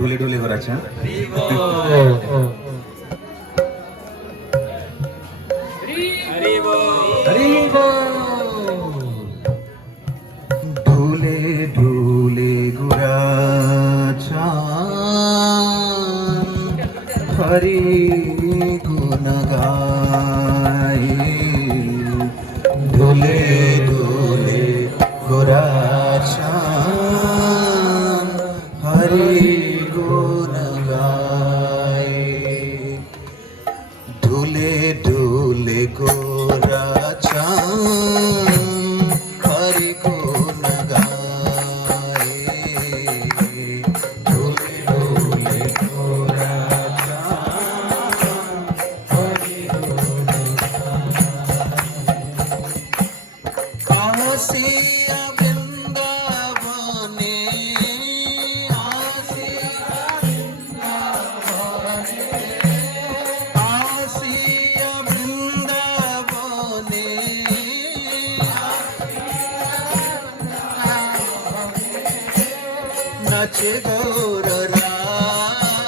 ঢুলে ঢুলে ঘোরাচ্ছে ঢুলে ঢুলে ঘোরাচ্ছা হরি গুণ গায়ে ঢুলে ঢুলে ঘোরাচ্ছা হরি গুণ গায়ে ঢুলে ঢুলে ঘোরাচ্ছা হরি গুণ গায়ে ঢুলে ঢুলে ঘোরাচ্ছা হরি গুণ আসিয়া বৃন্দাবনে আসিয়া বৃন্দাবনে নাচে গৌর রায়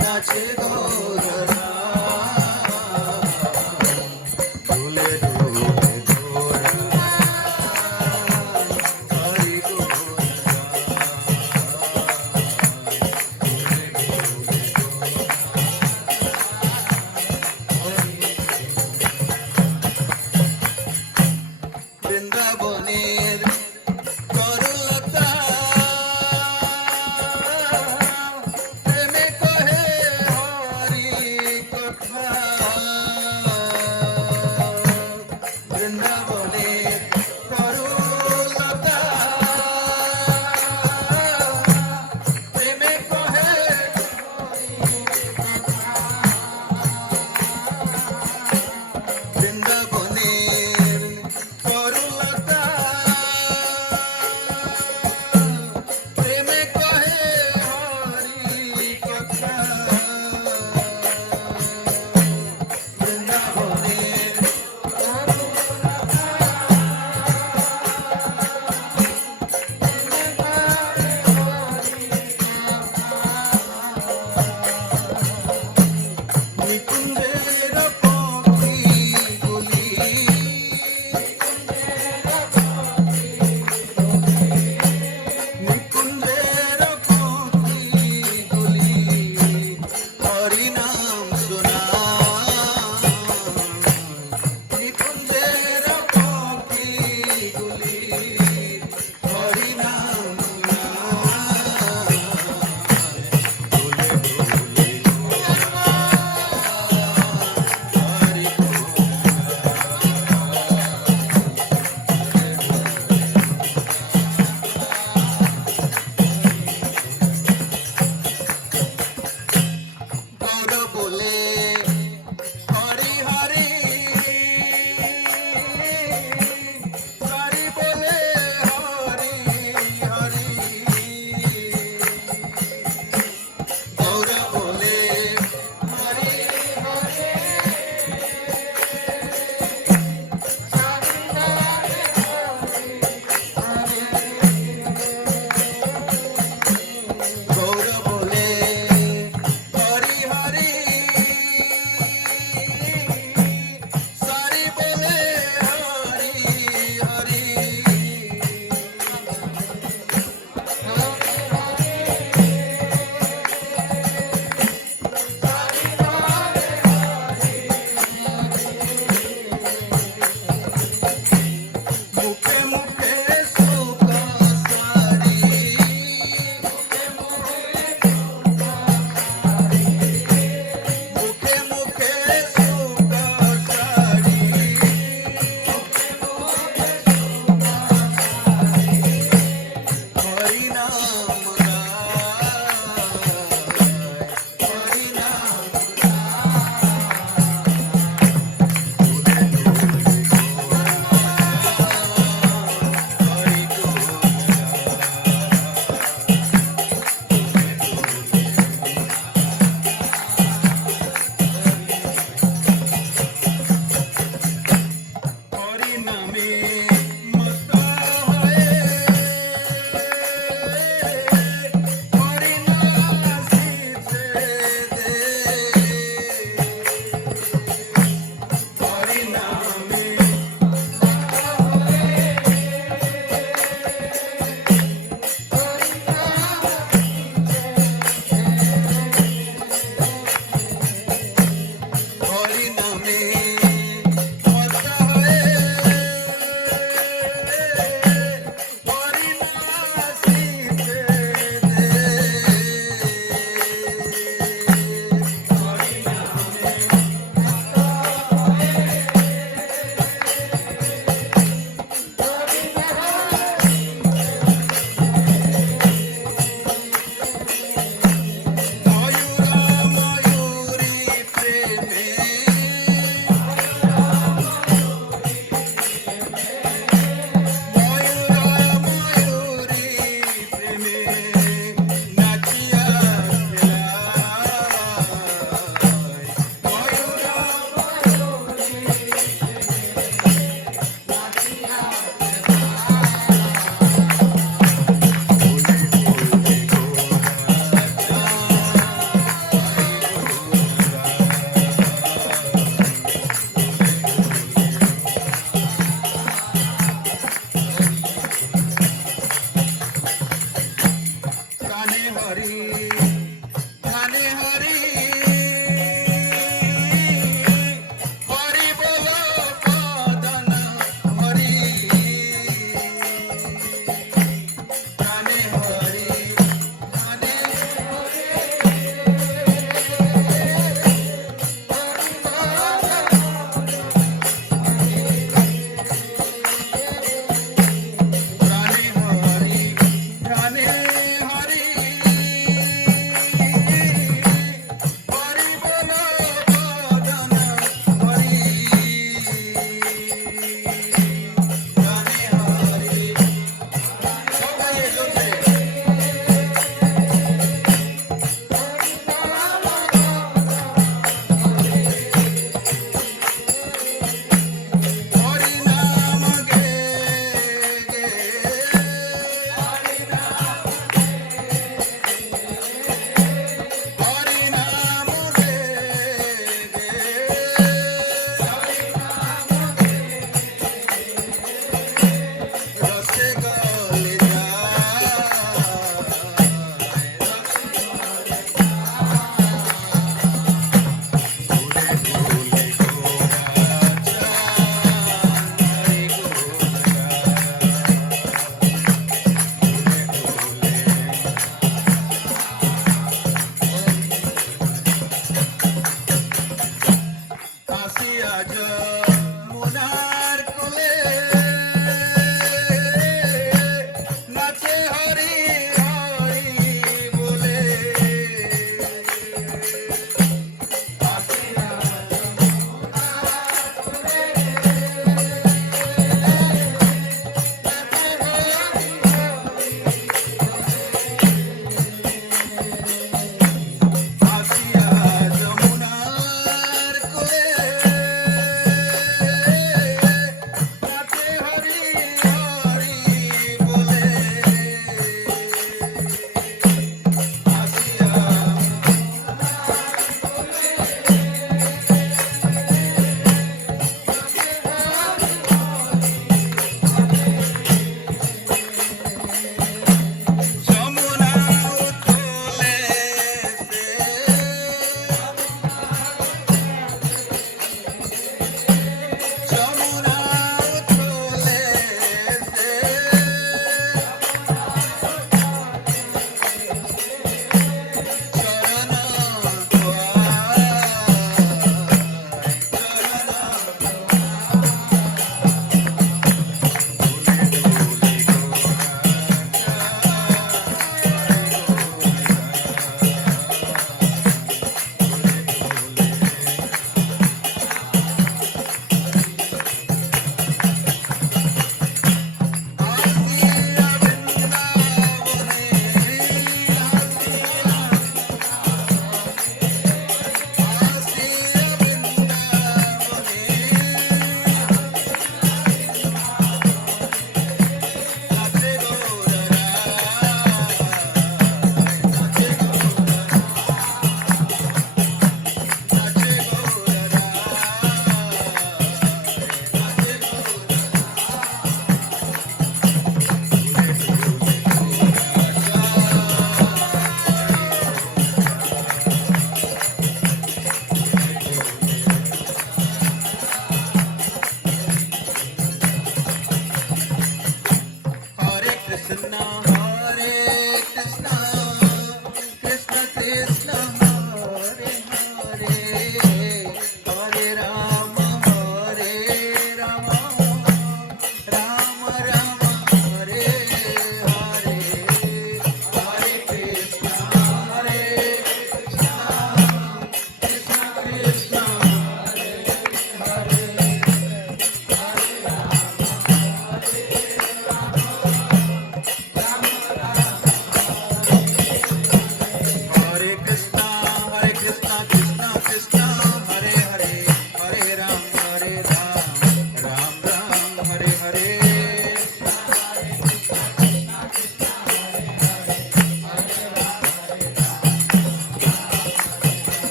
নাচে গৌর রায় ঢুলে ঢুলে ঘোরা হরি গুণ বৃন্দাবনের তরুলতা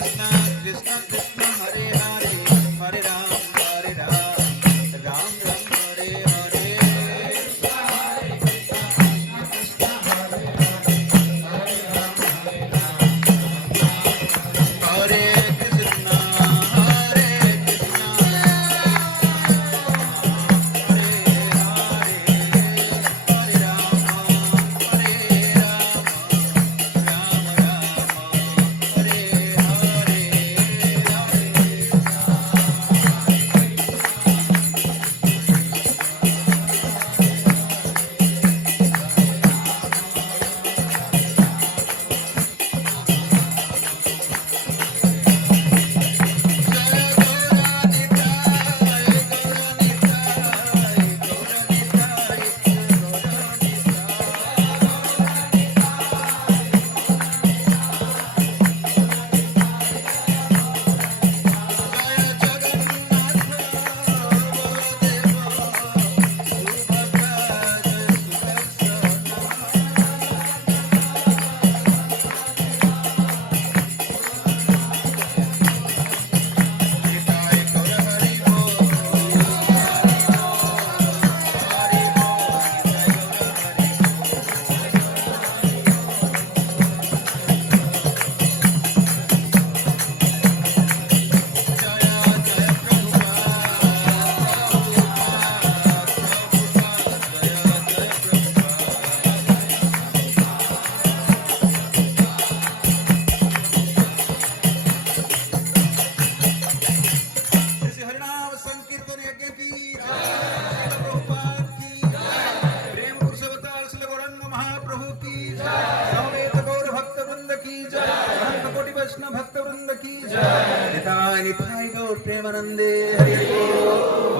Krishna Krishna Krishna Hare Hare Hare Ram Ram Ram Hare Hare Hare Krishna Hare Krishna Hare Rama Hare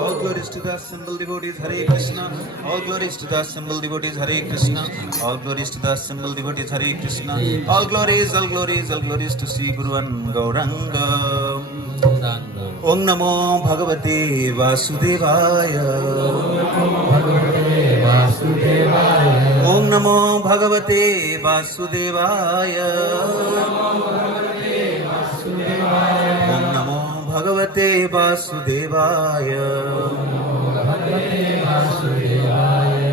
All glories to the assembled devotees, Hare Krishna. All glories to the assembled devotees, Hare Krishna. All glories to the assembled devotees, Hare Krishna. All glories to Sri Guru and Gauranga. Om Namo Bhagavate Vasudevaya. Om Namo Bhagavate Vasudevaya. Om Namo Bhagavate Vasudevaya.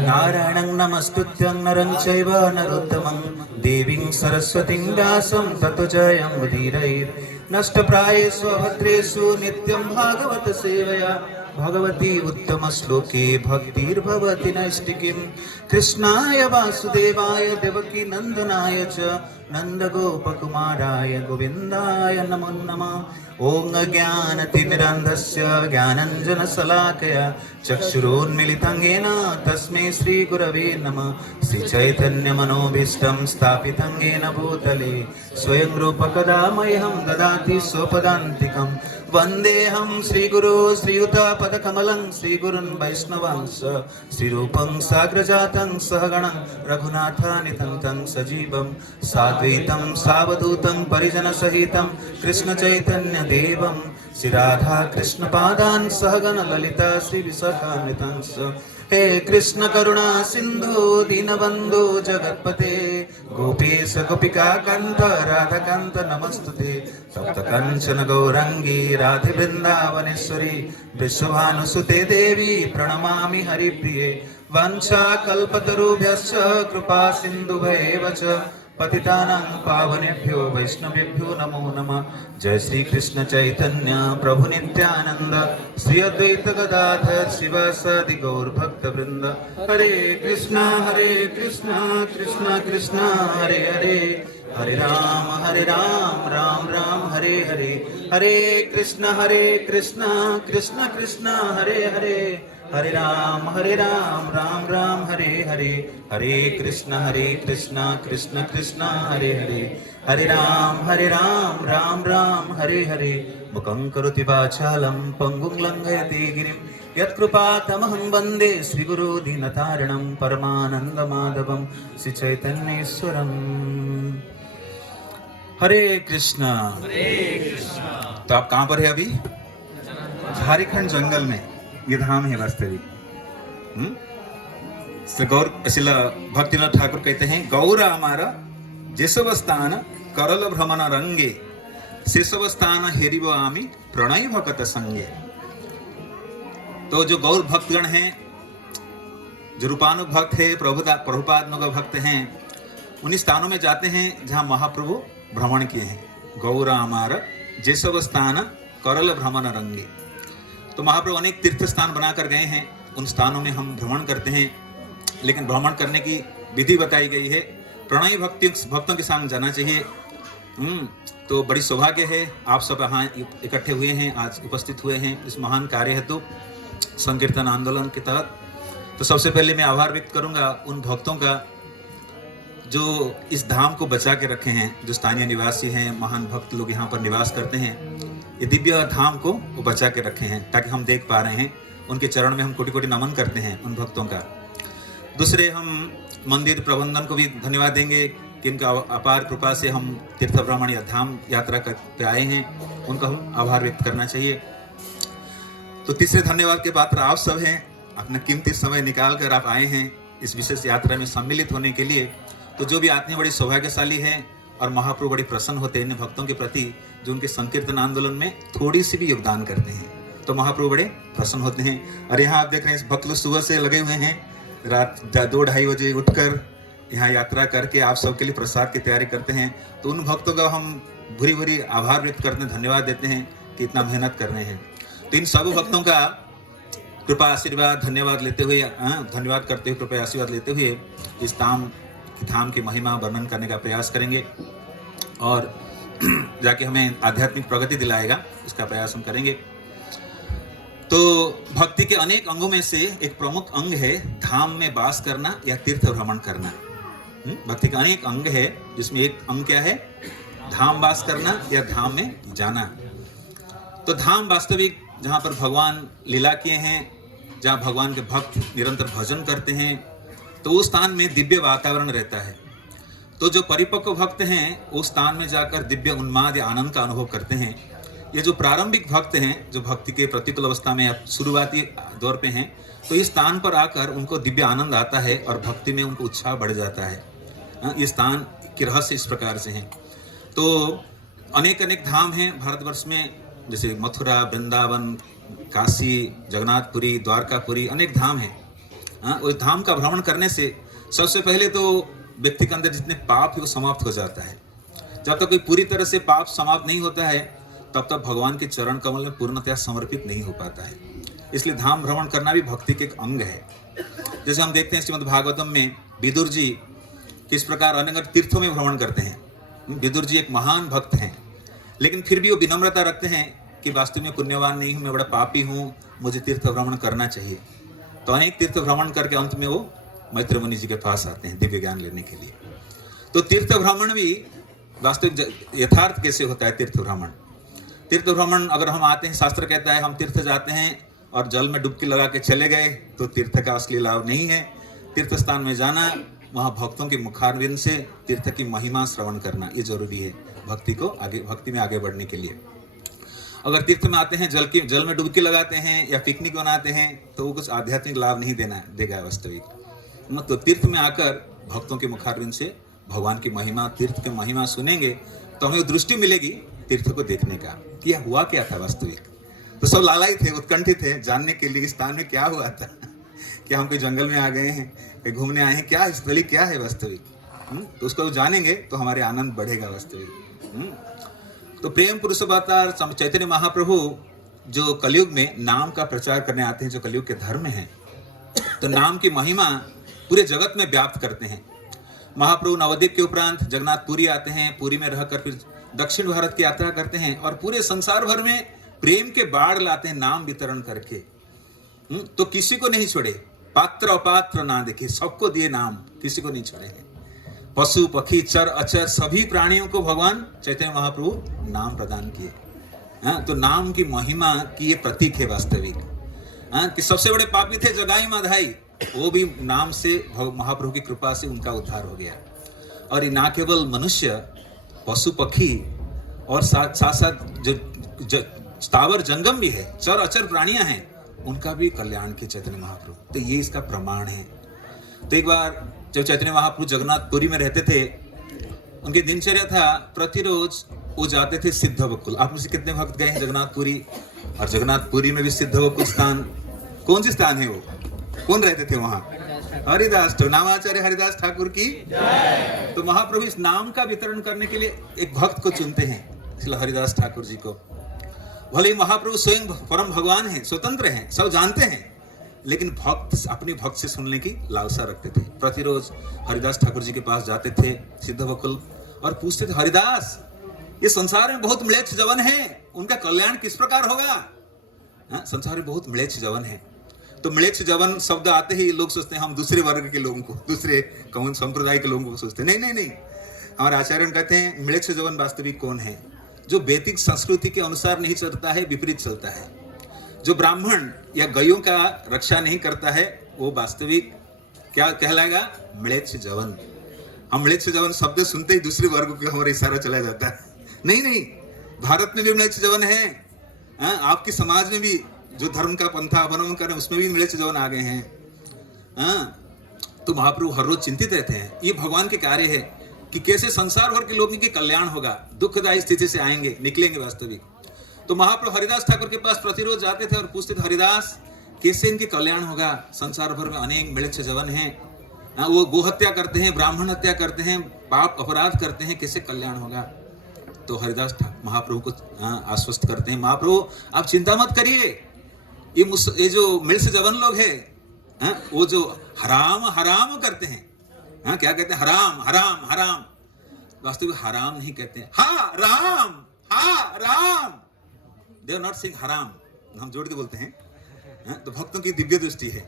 Narayanam Namastutyam Naram Chaiva Narottamam Devim Saraswatim Vyasam Tato Jayam Udhirayir Nashtaprayeshu Bhadreshu Nityam Bhagavata Sevaya Bhagavati Uttama Shloke Bhaktir Bhavati Naistikim Krishnaya Vasudevaya Devaki Nandanaya Cha Nanda Gopakumaraya Govindaya Namo Namah Om Jnanatirmirandasya Jnananjana Salakaya Chakshurunmilitam Yena Tasmai Shri Gurave Namah Shri Chaitanya Manobhishtam Sthapitam Yena Bhutale Swayam Rupa Kadamayam Dadati Sopadantikam Vandeham Shri Guru Shri Yuta Padakamalam Shri Gurun Vaishnavansha Shri Rupam Sagrajatam Sahaganam Raghunatha Nitantam Sajivam Sadvaitam Savadutam Parijana Sahitam Krishna Chaitanya Devam Shri Radha Krishna Padan Sahagana Lalita Shri Visakhamritansa He Krishna Karuna Sindhu Dinabandhu Jagatpate Gopesa Gopika Kanta Radha Kanta Namastute Sapta Kanchana Gaurangi Radhe Vrindavaneshwari Vishwabhanusute Devi Pranamami Haripriye Vancha Kalpatarubhyascha Kripa Sindhubhayevacha Patitanam Pavanebhyo Vaishnavebhyo Namo Namah Jai Shri Krishna Chaitanya Prabhu Nityananda Shri Advaita Gadadhar Sivasadi Gaur Bhakta Vrinda Hare Krishna Krishna Krishna Hare Hare Hare Ram Ram Ram Hare Hare Hare Krishna Krishna Krishna Hare Hare Hare Ram Ram Ram Hare Hare Hare Krishna Krishna Krishna Hare Hare Hare Ram Ram Ram Hare Hare Mukhaṁ karoti vācālam pangum langhayati girim Yat krupatamaham vande Sri Guru Dinataranam Paramananda Madhavam Sri Chaitanyeswaram हरे कृष्णा तो आप कहाँ पर है अभी झारखंड जंगल में ये धाम है वास्तविक गौर शिला भक्तिनाथ ठाकुर कहते हैं गौर हमारा जिसव स्थान करल भ्रमण रंगे सेसव स्थान हेरिव आमी प्रणय भक्त संगे। तो जो गौर भक्तगण हैं, जो रूपानुभक्त है, प्रभुपाद भक्त हैं, उन्हीं स्थानों में जाते हैं जहां महाप्रभु भ्रमण किए हैं। गौर अमार जेसव स्थान करल भ्रमण रंगे। तो महाप्रभु अनेक तीर्थ स्थान बनाकर गए हैं, उन स्थानों में हम भ्रमण करते हैं। लेकिन भ्रमण करने की विधि बताई गई है, प्रणयी भक्तों के साथ जाना चाहिए। तो बड़ी सौभाग्य है आप सब यहाँ इकट्ठे हुए हैं, आज उपस्थित हुए हैं इस महान कार्य हेतु, संकीर्तन आंदोलन के तहत। तो सबसे पहले मैं आभार व्यक्त करूंगा उन भक्तों का जो इस धाम को बचा के रखे हैं, जो स्थानीय निवासी हैं, महान भक्त लोग यहाँ पर निवास करते हैं। ये दिव्य धाम को वो बचा के रखे हैं ताकि हम देख पा रहे हैं। उनके चरण में हम कोटि कोटि नमन करते हैं उन भक्तों का। दूसरे हम मंदिर प्रबंधन को भी धन्यवाद देंगे कि इनका अपार कृपा से हम तीर्थ भ्रमण या धाम यात्रा करके आए हैं, उनका हम आभार व्यक्त करना चाहिए। तो तीसरे धन्यवाद के पात्र आप सब हैं, अपना कीमती समय निकाल कर आप आए हैं इस विशेष यात्रा में सम्मिलित होने के लिए। तो जो भी आत्मीय बड़ी सौभाग्यशाली है और महाप्रभु बड़ी प्रसन्न होते हैं इन भक्तों के प्रति जो उनके संकीर्तन आंदोलन में थोड़ी सी भी योगदान करते हैं, तो महाप्रभु बड़े प्रसन्न होते हैं। और यहाँ आप देख रहे हैं भक्त लोग सुबह से लगे हुए हैं, रात 2-2:30 बजे उठकर यहाँ यात्रा करके आप सबके लिए प्रसाद की तैयारी करते हैं। तो उन भक्तों का हम भूरी भूरी आभार व्यक्त करते हैं, धन्यवाद देते हैं कि इतना मेहनत कर रहे हैं। तो इन सब भक्तों का कृपा आशीर्वाद धन्यवाद लेते हुए, धन्यवाद करते हुए, कृपया आशीर्वाद लेते हुए इस धाम की महिमा वर्णन करने का प्रयास करेंगे और जाके हमें आध्यात्मिक प्रगति दिलाएगा, इसका प्रयास हम करेंगे। तो भक्ति के अनेक अंगों में से एक प्रमुख अंग है धाम में वास करना या तीर्थ भ्रमण करना। भक्ति का अनेक अंग है जिसमें एक अंग क्या है, धाम वास करना या धाम में जाना। तो धाम वास्तविक जहाँ पर भगवान लीला किए हैं, जहाँ भगवान के भक्त निरंतर भजन करते हैं, तो उस स्थान में दिव्य वातावरण रहता है। तो जो परिपक्व भक्त हैं उस स्थान में जाकर दिव्य उन्माद या आनंद का अनुभव करते हैं। ये जो प्रारंभिक भक्त हैं, जो भक्ति के प्रतिकूल अवस्था में शुरुआती दौर पे हैं, तो इस स्थान पर आकर उनको दिव्य आनंद आता है और भक्ति में उनको उत्साह बढ़ जाता है। इस स्थान के रहस्य इस प्रकार से हैं। तो अनेक अनेक धाम हैं भारतवर्ष में, जैसे मथुरा, वृंदावन, काशी, जगन्नाथपुरी, द्वारकापुरी, अनेक धाम हैं। उस धाम का भ्रमण करने से सबसे पहले तो व्यक्ति के अंदर जितने पाप है वो समाप्त हो जाता है। जब तक कोई पूरी तरह से पाप समाप्त नहीं होता है तब तक भगवान के चरण कमल में पूर्णतया समर्पित नहीं हो पाता है। इसलिए धाम भ्रमण करना भी भक्ति के एक अंग है। जैसे हम देखते हैं श्रीमद् भागवतम में विदुर जी किस प्रकार अनेक तीर्थों में भ्रमण करते हैं। विदुर जी एक महान भक्त हैं, लेकिन फिर भी वो विनम्रता रखते हैं कि वास्तव में पुण्यवान नहीं हूँ, मैं बड़ा पापी हूँ, मुझे तीर्थ भ्रमण करना चाहिए। तो अनेक तीर्थ भ्रमण करके अंत में वो मैत्र मुनि जी के पास आते हैं दिव्य ज्ञान लेने के लिए। तो तीर्थ भ्रमण भी वास्तविक यथार्थ कैसे होता है। तीर्थ भ्रमण अगर हम आते हैं, शास्त्र कहता है हम तीर्थ जाते हैं और जल में डुबकी लगा के चले गए तो तीर्थ का असली लाभ नहीं है। तीर्थ स्थान में जाना, वहाँ भक्तों के मुखारविंद से तीर्थ की महिमा श्रवण करना, ये जरूरी है भक्ति में आगे बढ़ने के लिए। अगर तीर्थ में आते हैं, जल में डुबकी लगाते हैं या पिकनिक बनाते हैं तो वो कुछ आध्यात्मिक लाभ नहीं देगा वास्तविक। तो तीर्थ में आकर भक्तों के मुखारविंद से भगवान की महिमा, तीर्थ की महिमा सुनेंगे तो हमें दृष्टि मिलेगी तीर्थ को देखने का कि यह हुआ क्या था वास्तविक। तो सब लालायित थे, उत्कंठित थे जानने के लिए इस स्थान में क्या हुआ था। क्या हम कोई जंगल में आ गए हैं, कहीं घूमने आए हैं, क्या स्थली क्या है वास्तविक। तो उसको जानेंगे तो हमारे आनंद बढ़ेगा वास्तविक। तो प्रेम पुरुष अवतार चैतन्य महाप्रभु जो कलयुग में नाम का प्रचार करने आते हैं, जो कलयुग के धर्म हैं, तो नाम की महिमा पूरे जगत में व्याप्त करते हैं। महाप्रभु नवद्वीप के उपरांत जगन्नाथपुरी आते हैं, पुरी में रहकर फिर दक्षिण भारत की यात्रा करते हैं और पूरे संसार भर में प्रेम के बाढ़ लाते हैं नाम वितरण करके। तो किसी को नहीं छोड़े, पात्र अपात्र ना देखे, सबको दिए नाम, किसी को नहीं छोड़े हैं। पशु पक्षी चर अचर सभी प्राणियों को भगवान चैतन्य महाप्रभु नाम प्रदान किए। तो नाम की महिमा की ये प्रतीक है वास्तविक। कि सबसे बड़े पापी थे जगाई माधाई, वो भी नाम से महाप्रभु की कृपा से उनका उद्धार हो गया। और ये ना केवल मनुष्य, पशु पक्षी और साथ साथ जो स्थावर जंगम भी है, चर अचर प्राणियां हैं, उनका भी कल्याण के चैतन्य महाप्रभु। तो ये इसका प्रमाण है। तो एक बार जब चैतन्य महाप्रभु जगन्नाथपुरी में रहते थे, उनकी दिनचर्या था प्रतिरोज वो जाते थे सिद्धवकुल। आप में से कितने भक्त गए हैं जगन्नाथपुरी? और जगन्नाथपुरी में भी सिद्धवकुल स्थान, कौन सी स्थान है वो? कौन रहते थे वहां? हरिदास ठाकुर, नामाचार्य हरिदास ठाकुर की। तो महाप्रभु इस नाम का वितरण करने के लिए एक भक्त को चुनते हैं, इसलिए हरिदास ठाकुर जी को। भले ही महाप्रभु स्वयं परम भगवान हैं, स्वतंत्र हैं, सब जानते हैं, लेकिन भक्त अपने भक्त से सुनने की लालसा रखते थे। प्रतिरोज हरिदास ठाकुर जी के पास जाते थे सिद्धवकुल और पूछते थे, हरिदास ये संसार में बहुत म्लेच्छ जवन है, उनका कल्याण किस प्रकार होगा? संसार में बहुत म्लेच्छ जवन है। तो म्लेच्छ जवन शब्द आते ही लोग सोचते हैं हम दूसरे वर्ग के लोगों को, दूसरे कौन संप्रदाय के लोगों को सोचते हैं। नहीं, हमारे आचार्य कहते हैं म्लेच्छ जवन वास्तविक कौन है? जो वैदिक संस्कृति के अनुसार नहीं चलता है, विपरीत चलता है, जो ब्राह्मण या गायों का रक्षा नहीं करता है, वो वास्तविक क्या कहलाएगा? म्लेच्छ जवन। हम म्लेच्छ जवन शब्द सुनते ही दूसरे वर्ग को हमारा इशारा चला जाता है। नहीं, भारत में भी म्लेच्छ जवन है। आपके समाज में भी जो धर्म का पंथा अवलंबन कर रहे हैं उसमें भी म्लेच्छ जवन आ गए हैं। तो महाप्रभु हर रोज चिंतित रहते हैं, ये भगवान के कार्य है कि कैसे संसार भर के लोगों के कल्याण होगा, दुखदायी स्थिति से आएंगे, निकलेंगे वास्तविक। तो महाप्रभु हरिदास ठाकुर के पास प्रतिरोज जाते थे और पूछते थे, हरिदास कैसे इनके कल्याण होगा? संसार भर में अनेक म्लेच्छ जवन हैं, वो गोहत्या करते हैं, ब्राह्मण हत्या करते हैं, पाप अपराध करते हैं, कैसे कल्याण होगा? तो हरिदास महाप्रभु को आश्वस्त करते हैं, महाप्रभु आप चिंता मत करिए, ये जो म्लेच्छ जवन लोग हैं, वो जो हराम करते हैं, क्या कहते हैं? हराम। वास्तविक हराम नहीं कहते हैं, Ram. They are not saying हराम, हम जोड़ के बोलते हैं। तो भक्तों की दिव्य दृष्टि है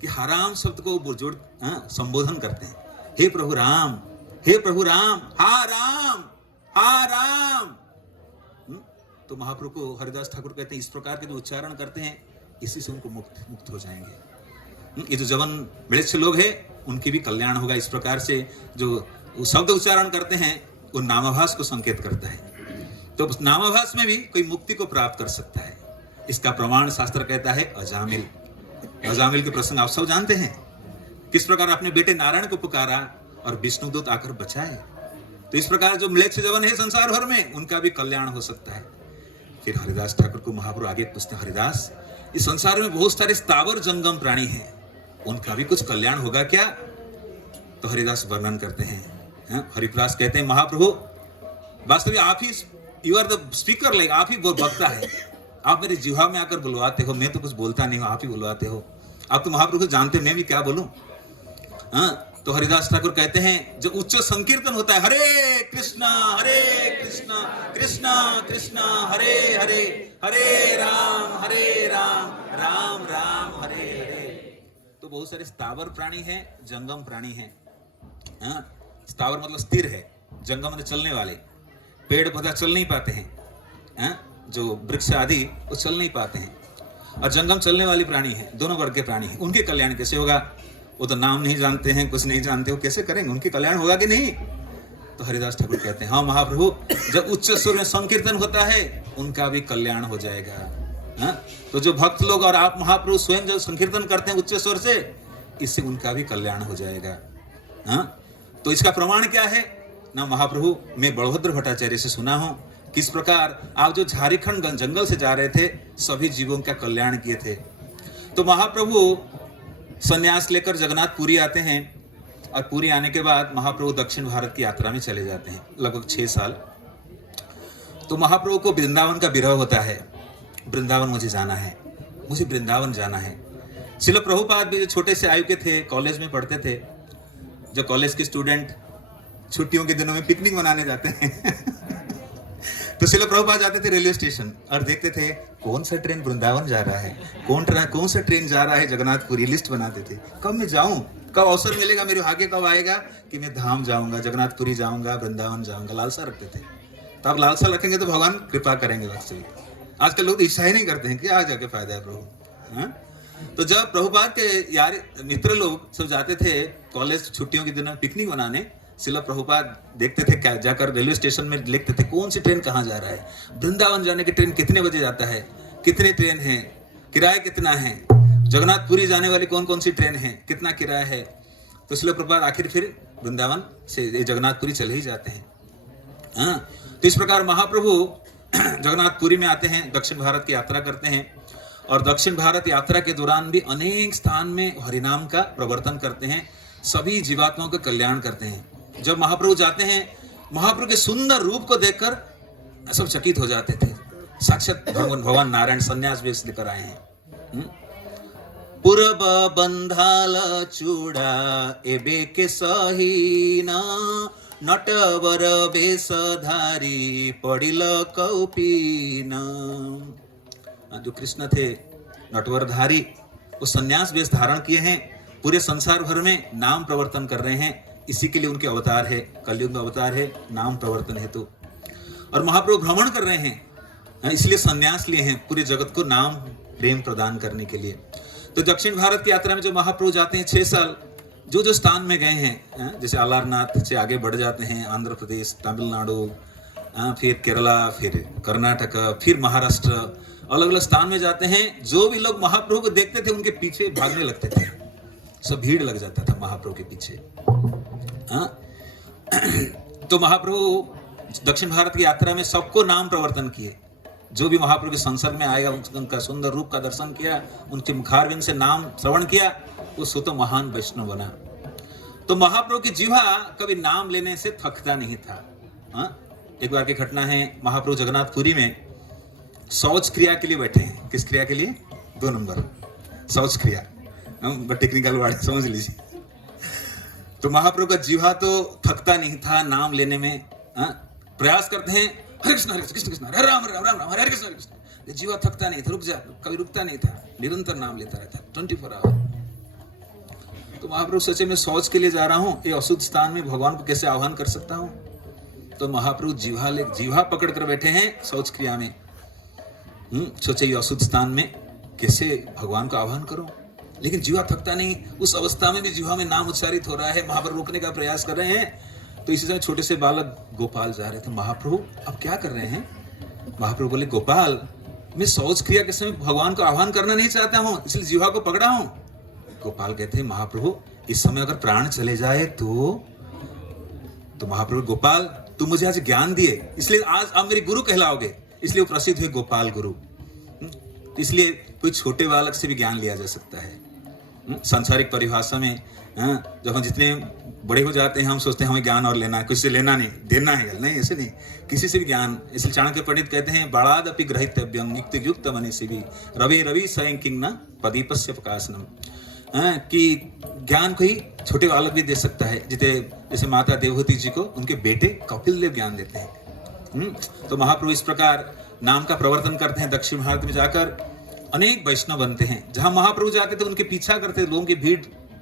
कि हराम शब्द को वो जोड़ संबोधन करते हैं, हे प्रभु राम, हा राम। तो महाप्रभु को हरिदास ठाकुर कहते हैं, इस प्रकार के जो उच्चारण करते हैं इसी से उनको मुक्त हो जाएंगे। ये जो जवन म्लेच्छ लोग हैं उनकी भी कल्याण होगा। इस प्रकार से जो शब्द उच्चारण करते हैं वो नामाभास को संकेत करता है। तो उस नामाभास में भी कोई मुक्ति को प्राप्त कर सकता है। इसका प्रमाण शास्त्र कहता है अजामिल के प्रसंग आप सब जानते हैं, किस प्रकार अपने बेटे नारायण को पुकारा और विष्णुदूत आकर बचाए। तो इस प्रकार जो म्लेच्छ जवन है संसार भर में, उनका भी कल्याण हो सकता है। फिर हरिदास ठाकुर को महाप्रभु आगे पूछते हैं, हरिदास इस संसार में बहुत सारे स्थावर जंगम प्राणी हैं, उनका भी कुछ कल्याण होगा क्या? तो हरिदास वर्णन करते हैं, हरिदास कहते हैं, महाप्रभु वास्तविक आप ही, you are the speaker, like आप ही वो वक्ता है, आप मेरे जिह्वा में आकर बुलवाते हो, मैं तो कुछ बोलता नहीं हूं, आप ही बुलवाते हो। आप तो महाप्रभु जानते, मैं भी क्या बोलूं? तो हरिदास ठाकुर कहते हैं, जो उच्च संकीर्तन होता है, हरे कृष्णा कृष्णा कृष्णा हरे हरे, हरे राम राम राम हरे हरे। तो बहुत सारे स्थावर प्राणी हैं, जंगम प्राणी हैं। स्थावर मतलब स्थिर है, जंगम मतलब चलने वाले, पेड़ पौधा चल नहीं पाते हैं, जो वृक्ष आदि वो चल नहीं पाते हैं, और जंगम चलने वाले प्राणी हैं, दोनों वर्ग के प्राणी हैं। उनके कल्याण कैसे होगा? वो तो नाम नहीं जानते हैं, कुछ नहीं जानते, वो कैसे करेंगे? उनके कल्याण होगा कि नहीं? तो हरिदास ठाकुर कहते हैं, हाँ महाप्रभु, जब उच्च स्वर में संकीर्तन होता है उनका भी कल्याण हो जाएगा। तो जो भक्त लोग और आप महाप्रभु स्वयं जो संकीर्तन करते हैं उच्च स्वर से, इससे उनका भी कल्याण हो जाएगा। तो इसका प्रमाण क्या है ना? महाप्रभु, मैं बलभद्र भट्टाचार्य से सुना हूं किस प्रकार आप जो झारखंड जंगल से जा रहे थे, सभी जीवों का कल्याण किए थे। तो महाप्रभु संन्यास लेकर जगन्नाथपुरी आते हैं, और पुरी आने के बाद महाप्रभु दक्षिण भारत की यात्रा में चले जाते हैं, लगभग 6 साल। तो महाप्रभु को वृंदावन का विरह होता है, वृंदावन मुझे जाना है, मुझे वृंदावन जाना है। श्रील प्रभुपाद भी जो छोटे से आयु के थे, कॉलेज में पढ़ते थे, जो कॉलेज के स्टूडेंट छुट्टियों के दिनों में पिकनिक मनाने जाते हैं तो श्रील प्रभुपाद जाते थे रेलवे स्टेशन और देखते थे कौन सा ट्रेन वृंदावन जा रहा है, कौन सा ट्रेन जा रहा है जगन्नाथपुरी, लिस्ट बनाते थे, कब मैं जाऊं, कब अवसर मिलेगा, मेरे भाग्य कब आएगा कि मैं धाम जाऊंगा, जगन्नाथपुरी जाऊंगा, वृंदावन जाऊंगा, लालसा रखते थे। तो आप लालसा रखेंगे तो भगवान कृपा करेंगे। वास्तविक आजकल लोग इच्छा ही नहीं करते हैं कि आ जाके फायदा है प्रभु। तो जब प्रभुपाद के यार मित्र लोग सब जाते थे कॉलेज छुट्टियों के दिनों पिकनिक मनाने, श्रील प्रभुपाद देखते थे, क्या जाकर रेलवे स्टेशन में लिखते थे कौन सी ट्रेन कहाँ जा रहा है, वृंदावन जाने की ट्रेन कितने बजे जाता है, कितने ट्रेन है, किराया कितना है, जगन्नाथपुरी जाने वाली कौन कौन सी ट्रेन है, कितना किराया है। तो श्रील प्रभुपाद आखिर फिर वृंदावन से जगन्नाथपुरी चले ही जाते हैं। तो इस प्रकार महाप्रभु जगन्नाथपुरी में आते हैं, दक्षिण भारत की यात्रा करते हैं और दक्षिण भारत यात्रा के दौरान भी अनेक स्थान में हरिनाम का प्रवर्तन करते हैं, सभी जीवात्माओं का कल्याण करते हैं। जब महाप्रभु जाते हैं, महाप्रभु के सुंदर रूप को देखकर सब चकित हो जाते थे। साक्षात भगवान नारायण सन्यास वेश लेकर आए हैं। पूर्व बंधाल चूड़ा एबे के सहीना नटवर वेशधारी पड़िल कौपीना। जो कृष्ण थे नटवरधारी, वो सन्यास वेश धारण किए हैं, पूरे संसार भर में नाम प्रवर्तन कर रहे हैं। इसी के लिए उनके अवतार है, कलयुग में अवतार है नाम प्रवर्तन हेतु। और महाप्रभु भ्रमण कर रहे हैं, इसलिए सन्यास लिए हैं पूरे जगत को नाम प्रेम प्रदान करने के लिए। तो दक्षिण भारत की यात्रा में जो महाप्रभु जाते हैं 6 साल, जो जो स्थान में गए हैं, जैसे अलारनाथ से आगे बढ़ जाते हैं, आंध्र प्रदेश, तमिलनाडु, फिर केरला, फिर कर्नाटक, फिर महाराष्ट्र, अलग अलग स्थान में जाते हैं। जो भी लोग महाप्रभु को देखते थे उनके पीछे भागने लगते थे, सब भीड़ लग जाता था महाप्रभु के पीछे। तो महाप्रभु दक्षिण भारत की यात्रा में सबको नाम प्रवर्तन किए। जो भी महाप्रभु के संसर्ग में आएगा उनका सुंदर रूप का दर्शन किया, उनके मुखारविंद से नाम श्रवण किया, वो स्वतः महान वैष्णव बना। तो महाप्रभु की जीवा कभी नाम लेने से थकता नहीं था। एक बार की घटना है, महाप्रभु जगन्नाथपुरी में शौच क्रिया के लिए बैठे हैं। किस क्रिया के लिए? 2 नंबर शौच क्रिया, टेक्निकल वर्ड समझ लीजिए। तो महाप्रभु का जीवा तो थकता नहीं था नाम लेने में। प्रयास करते हैं, हरे कृष्ण कृष्ण कृष्ण, हरे राम राम राम, हरे कृष्ण हरे कृष्ण। जीवा थकता नहीं था, रुक जा, कभी रुकता नहीं था, निरंतर नाम लेता रहता 24 आवर। तो महाप्रभु सोचे मैं शौच के लिए जा रहा हूँ, ये अशुद्ध स्थान में भगवान को कैसे आह्वान कर सकता हूँ। तो महाप्रभु जीवा पकड़ कर बैठे हैं शौच क्रिया में। सोचे ये अशुद्ध स्थान में कैसे भगवान को आह्वान करो, लेकिन जीवा थकता नहीं। उस अवस्था में भी जीवा में नाम उच्चारित हो रहा है, महाप्रभु रोकने का प्रयास कर रहे हैं। तो इसी समय छोटे से बालक गोपाल जा रहे थे। महाप्रभु अब क्या कर रहे हैं? महाप्रभु बोले, गोपाल मैं शौच क्रिया के समय भगवान को आह्वान करना नहीं चाहता हूँ, इसलिए जीवा को पकड़ा हूँ। गोपाल कहते हैं, महाप्रभु इस समय अगर प्राण चले जाए तो महाप्रभु, गोपाल तू मुझे आज ज्ञान दिए, इसलिए आज आप मेरे गुरु कहलाओगे, इसलिए वो प्रसिद्ध हुए गोपाल गुरु। इसलिए कोई छोटे बालक से भी ज्ञान लिया जा सकता है। सांसारिक परिभाषा में जब हम जितने बड़े हो जाते हैं हम सोचते हैं हमें ज्ञान और लेना है, किसी से लेना नहीं, देना है, नहीं ऐसे नहीं, किसी से भी ज्ञान। इसलिए चाणक्य पंडित कहते हैं, बड़ाद अपि ग्रहितव्यं युक्त युक्त मनीषी भी रवि रवि स्वयं किंग पदीपस्य प्रकाशनम। कि ज्ञान कोई छोटे बालक भी दे सकता है, जैसे माता देवहूति जी को उनके बेटे कपिल देव ज्ञान देते हैं। तो महाप्रभु इस प्रकार नाम का प्रवर्तन करते हैं। दक्षिण भारत में जाकर अनेक वैष्णव बनते हैं। जहां महाप्रभु जाते थे उनके पीछा करते लोगों की भीड़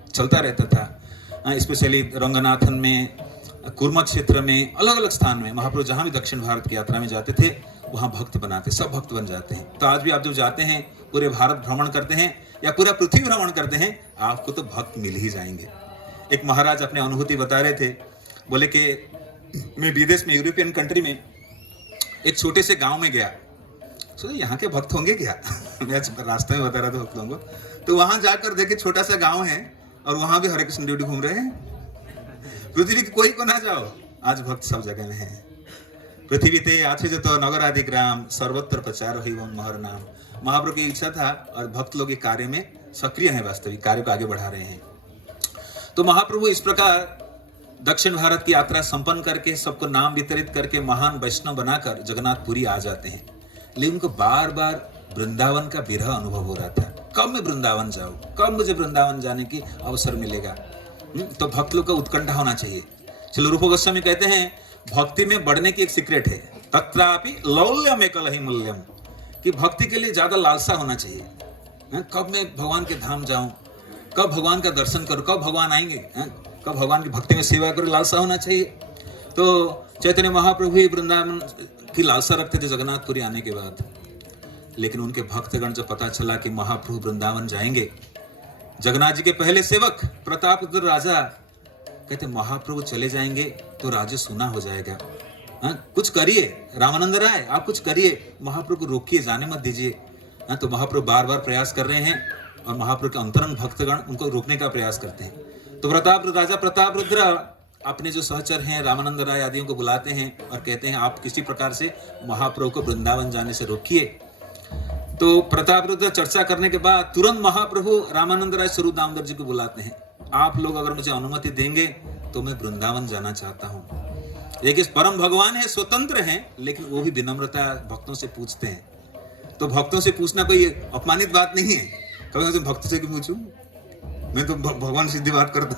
चलता रहता था। स्पेशली रंगनाथन में, कुर्मा क्षेत्र में, अलग अलग स्थान में महाप्रभु जहां भी दक्षिण भारत की यात्रा में जाते थे वहां भक्त बनाते, सब भक्त बन जाते हैं। तो आज भी आप जब जाते हैं, पूरे भारत भ्रमण करते हैं या पूरा पृथ्वी भ्रमण करते हैं, आपको तो भक्त मिल ही जाएंगे। एक महाराज अपने अनुभूति बता रहे थे, बोले कि मैं विदेश में, यूरोपियन कंट्री में एक छोटे से गांव में गया। तो यहाँ के भक्त होंगे क्या? मैं रास्ते में बता रहा था भक्त लोगों को। तो वहां जाकर देखे छोटा सा गांव है और वहां भी हरे कृष्ण ड्यूटी घूम रहे हैं। पृथ्वी की कोई को ना जाओ, आज भक्त सब जगह में है। पृथ्वी ते आछे जो नगरादि ग्राम सर्वत्र प्रचार ही महर नाम। महाप्रभु की इच्छा था और भक्त लोग कार्य में सक्रिय हैं, वास्तविक कार्य को आगे बढ़ा रहे हैं। तो महाप्रभु इस प्रकार दक्षिण भारत की यात्रा संपन्न करके सबको नाम वितरित करके महान वैष्णव बनाकर जगन्नाथपुरी आ जाते हैं। लेकिन उनको बार बार वृंदावन का विरह अनुभव हो रहा था। कब मैं वृंदावन जाऊं, कब मुझे वृंदावन जाने की अवसर मिलेगा। तो भक्त लोग का उत्कंठा होना चाहिए। चलो रूप गोस्वामी कहते हैं भक्ति में बढ़ने की एक सीक्रेट है, तत्रापि लौल्यम एकलहि मूल्यम, कि भक्ति के लिए ज्यादा लालसा होना चाहिए। कब मैं भगवान के धाम जाऊं, कब भगवान का दर्शन करूं, कब भगवान आएंगे, कब भगवान की भक्ति में सेवा करूं, लालसा होना चाहिए। तो चैतन्य महाप्रभु ही वृंदावन की लालसा रखते थे जगन्नाथपुरी आने के बाद। लेकिन उनके भक्तगण जब पता चला कि महाप्रभु वृंदावन जाएंगे, जगन्नाथ जी के पहले सेवक प्रतापरुद्र राजा कहते महाप्रभु चले जाएंगे तो राज्य सुना हो जाएगा, कुछ करिए, रामानंद राय आप कुछ करिए, महाप्रभु को रोकिए, जाने मत दीजिए। तो महाप्रभु बार बार प्रयास कर रहे हैं और महाप्रभु के अंतरंग भक्तगण उनको रोकने का प्रयास करते हैं। तो राजा प्रतापरुद्र अपने जो सहचर हैं रामानंद राय आदियों को बुलाते हैं और कहते हैं आप किसी प्रकार से महाप्रभु को वृंदावन जाने से रोकिए। तो प्रताप रुद्र चर्चा करने के बाद तुरंत महाप्रभु रामानंद राय स्वरूप दामोदर जी को बुलाते हैं, आप लोग अगर मुझे अनुमति देंगे तो मैं वृंदावन जाना चाहता हूँ। देखिए परम भगवान है, स्वतंत्र हैं, लेकिन वो भी विनम्रता भक्तों से पूछते हैं। तो भक्तों से पूछना कोई अपमानित बात नहीं है। कभी तुम भक्त से क्यों पूछूं, मैं तो भगवान सीधी बात करता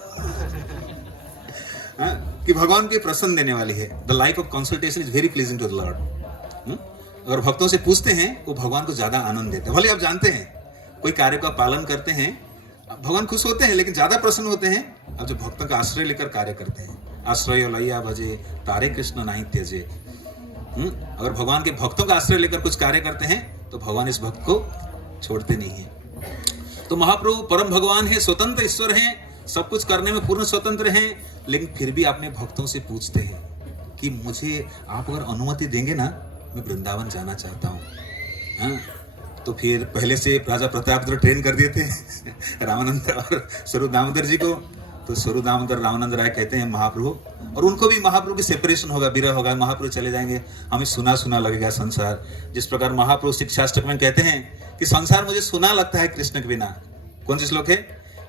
हाँ, कि भगवान की प्रसन्न देने वाली है। The life of consultation is very pleasing to the lord. अगर भक्तों से पूछते हैं वो भगवान को ज्यादा आनंद देते हैं। भले आप जानते हैं कोई कार्य का पालन करते हैं भगवान खुश होते हैं, लेकिन ज्यादा प्रसन्न होते हैं अब जो भक्तों का आश्रय लेकर कार्य करते हैं। आश्रय लैया भजे तारे कृष्ण नहीं त्यजे। अगर भगवान के भक्तों का आश्रय लेकर कुछ कार्य करते हैं तो भगवान इस भक्त को छोड़ते नहीं है। तो महाप्रभु परम भगवान है, स्वतंत्र ईश्वर हैं, सब कुछ करने में पूर्ण स्वतंत्र हैं, लेकिन फिर भी अपने भक्तों से पूछते हैं कि मुझे आप अगर अनुमति देंगे ना, मैं वृंदावन जाना चाहता हूँ। तो फिर पहले से राजा प्रताप ट्रेन कर दिए थे रामानंद और स्वरूप दामोदर जी को। तो स्वरूप दामोदर रामानंद राय कहते हैं महाप्रभु, और उनको भी महाप्रभु की सेपरेशन होगा, विरह होगा, महाप्रभु चले जाएंगे, हमें सुना सुना लगेगा संसार। जिस प्रकार महाप्रभु शिक्षाष्टक में कहते हैं कि संसार मुझे सुना लगता है कृष्ण के बिना। कौन सी श्लोक है?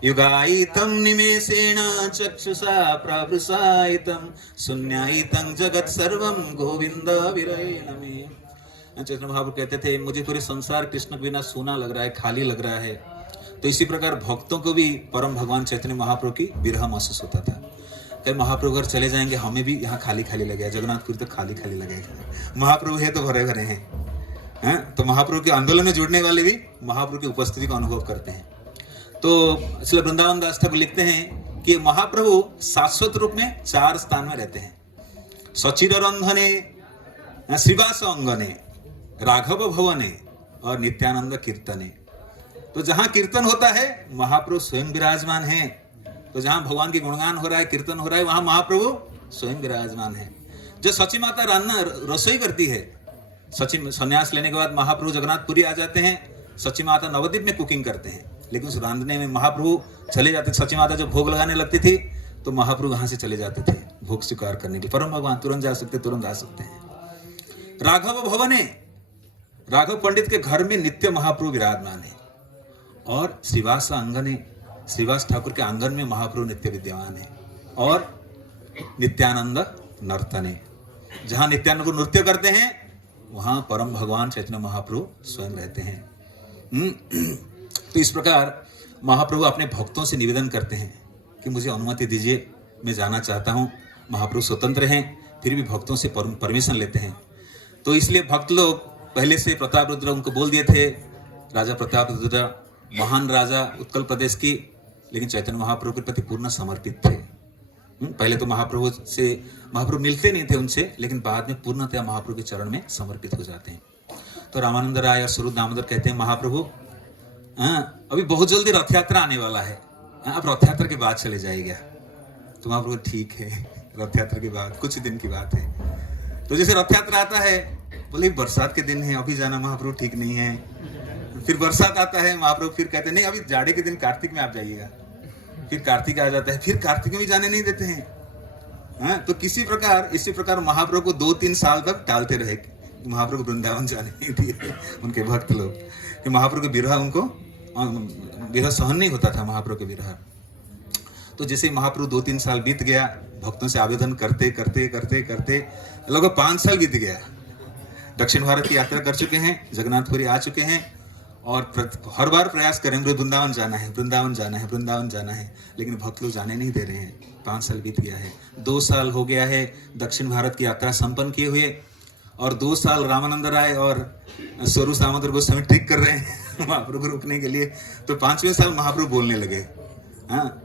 युगायितं निमेषेण चक्षुषा प्रवृषायितं शून्यायितं जगत् सर्वं गोविंद विरयेण मे। चैतन्य महाप्रभु कहते थे मुझे पूरे संसार कृष्ण के बिना सुना लग रहा है, खाली लग रहा है। तो इसी प्रकार भक्तों को भी परम भगवान चैतन्य महाप्रभु की विरह महसूस होता था। कहीं महाप्रभु अगर चले जाएंगे हमें भी यहाँ खाली खाली लगेगा, जगन्नाथपुरी तो खाली खाली लगेगा। महाप्रभु है तो भरे भरे हैं। तो महाप्रभु के आंदोलन में जुड़ने वाले भी महाप्रभु की उपस्थिति का अनुभव करते हैं। तो इसलिए वृंदावन दास ठाकुर लिखते हैं कि महाप्रभु शाश्वत रूप में 4 स्थान में रहते हैं। सचिर रंधने, श्रीवास अंगने, राघव भवने और नित्यानंद कीर्तने। तो जहां कीर्तन होता है महाप्रभु स्वयं विराजमान है। तो जहां भगवान की गुणगान हो रहा है, कीर्तन हो रहा है, वहां महाप्रभु स्वयं विराजमान है। जो सची माता रसोई करती है, सची संन्यास लेने के बाद महाप्रभु जगन्नाथपुरी आ जाते हैं, सची माता नवद्वीप में कुकिंग करते हैं, लेकिन उस रांधने में महाप्रभु चले जाते। सची माता जब भोग लगाने लगती थी तो महाप्रभु वहां से चले जाते थे भोग स्वीकार करने के लिए। परम भगवान तुरंत जा सकते, तुरंत आ सकते हैं। राघव भवने, राघव पंडित के घर में नित्य महाप्रभु विराजमान है। और श्रीवास अंगने, श्रीवास ठाकुर के आंगन में महाप्रभु नित्य विद्यमान है। और नित्यानंद नर्तने, जहां नित्यानंद को नृत्य करते हैं वहां परम भगवान चैतन्य महाप्रभु स्वयं रहते हैं। तो इस प्रकार महाप्रभु अपने भक्तों से निवेदन करते हैं कि मुझे अनुमति दीजिए, मैं जाना चाहता हूं। महाप्रभु स्वतंत्र हैं, फिर भी भक्तों से परमिशन लेते हैं। तो इसलिए भक्त लोग पहले से प्रताप रुद्र उनको बोल दिए थे, राजा प्रताप रुद्र महान राजा उत्कल प्रदेश की, लेकिन चैतन्य महाप्रभु के प्रति पूर्ण समर्पित थे। पहले तो महाप्रभु मिलते नहीं थे उनसे, लेकिन बाद में पूर्णतः महाप्रभु के चरण में समर्पित हो जाते हैं। तो रामानंद राय और स्वरूप दामोदर कहते हैं महाप्रभु अभी बहुत जल्दी रथ यात्रा आने वाला है, आप रथ यात्रा के बाद चले जाइएगा। तो महाप्रभु ठीक है, रथ यात्रा के बाद कुछ दिन की बात है। तो जैसे रथ यात्रा आता है, बोले बरसात के दिन है, अभी जाना महाप्रभु ठीक नहीं है। फिर बरसात आता है, महाप्रभु फिर कहते हैं नहीं अभी जाड़े के दिन कार्तिक में आप जाइएगा। फिर कार्तिक आ जाता है, फिर कार्तिक में भी जाने नहीं देते हैं। तो इसी प्रकार महाप्रभु को 2-3 साल तक टालते रहे। महाप्रभु को वृंदावन जाने नहीं दिए उनके भक्त लोग, कि महाप्रभु के विरह, उनको विरह सहन नहीं होता था महाप्रभु के विरह। तो जैसे महाप्रभु 2-3 साल बीत गया, भक्तों से आवेदन करते करते करते करते लगभग 5 साल बीत गया। दक्षिण भारत की यात्रा कर चुके हैं, जगन्नाथपुरी आ चुके हैं, और हर बार प्रयास करें वृंदावन जाना है, वृंदावन जाना है, वृंदावन जाना है, लेकिन भक्त लोग जाने नहीं दे रहे हैं। 5 साल बीत गया है, 2 साल हो गया है दक्षिण भारत की यात्रा संपन्न किए हुए, और 2 साल रामानंद राय और स्वरूप दामोदर गोस्वामी ट्रिक कर रहे हैं महाप्रभु को रोकने के लिए। तो 5वें साल महाप्रभु बोलने लगे।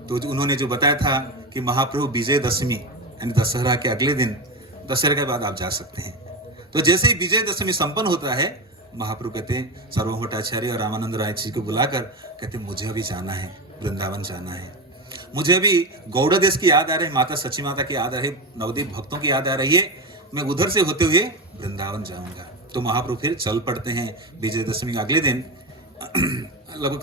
तो उन्होंने जो बताया था कि महाप्रभु विजयदशमी यानी दशहरा के अगले दिन, दशहरा के बाद आप जा सकते हैं। तो जैसे ही विजयदशमी संपन्न होता है, महाप्रभु कहते हैं सर्वभौम भट्टाचार्य और रामानंद राय जी को बुलाकर कहते मुझे अभी जाना है, वृंदावन जाना है, मुझे अभी गौड़ देश की याद आ रही है, माता सची माता की याद आ रही है, नवदीप भक्तों की याद आ रही है, मैं उधर से होते हुए वृंदावन जाऊंगा। तो महाप्रभु फिर चल पड़ते हैं विजयदशमी के अगले दिन, लगभग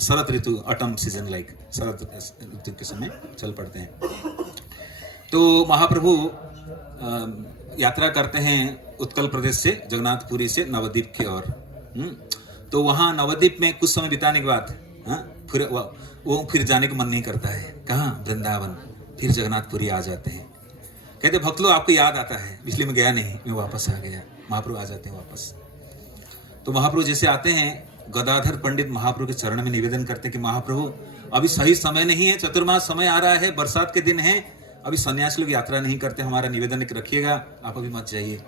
शरत ऋतु, ऑटम सीजन लाइक शरत ऋतु के समय चल पड़ते हैं। तो महाप्रभु यात्रा करते हैं उत्कल प्रदेश से, जगन्नाथपुरी से नवद्वीप की ओर। तो वहाँ नवद्वीप में कुछ समय बिताने के बाद फिर वो फिर जाने का मन नहीं करता है। कहाँ? वृंदावन। फिर जगन्नाथपुरी आ जाते हैं। कहते भक्त लोग आपको याद आता है, इसलिए मैं गया नहीं, मैं वापस आ गया। महाप्रभु आ जाते हैं वापस। तो महाप्रभु जैसे आते हैं, गदाधर पंडित महाप्रभु के चरण में निवेदन करते हैं कि महाप्रभु अभी सही समय नहीं है, चतुर्मास समय आ रहा है, बरसात के दिन है, अभी सन्यासी लोग यात्रा नहीं करते, हमारा निवेदन रखिएगा, आप अभी मत जाइए।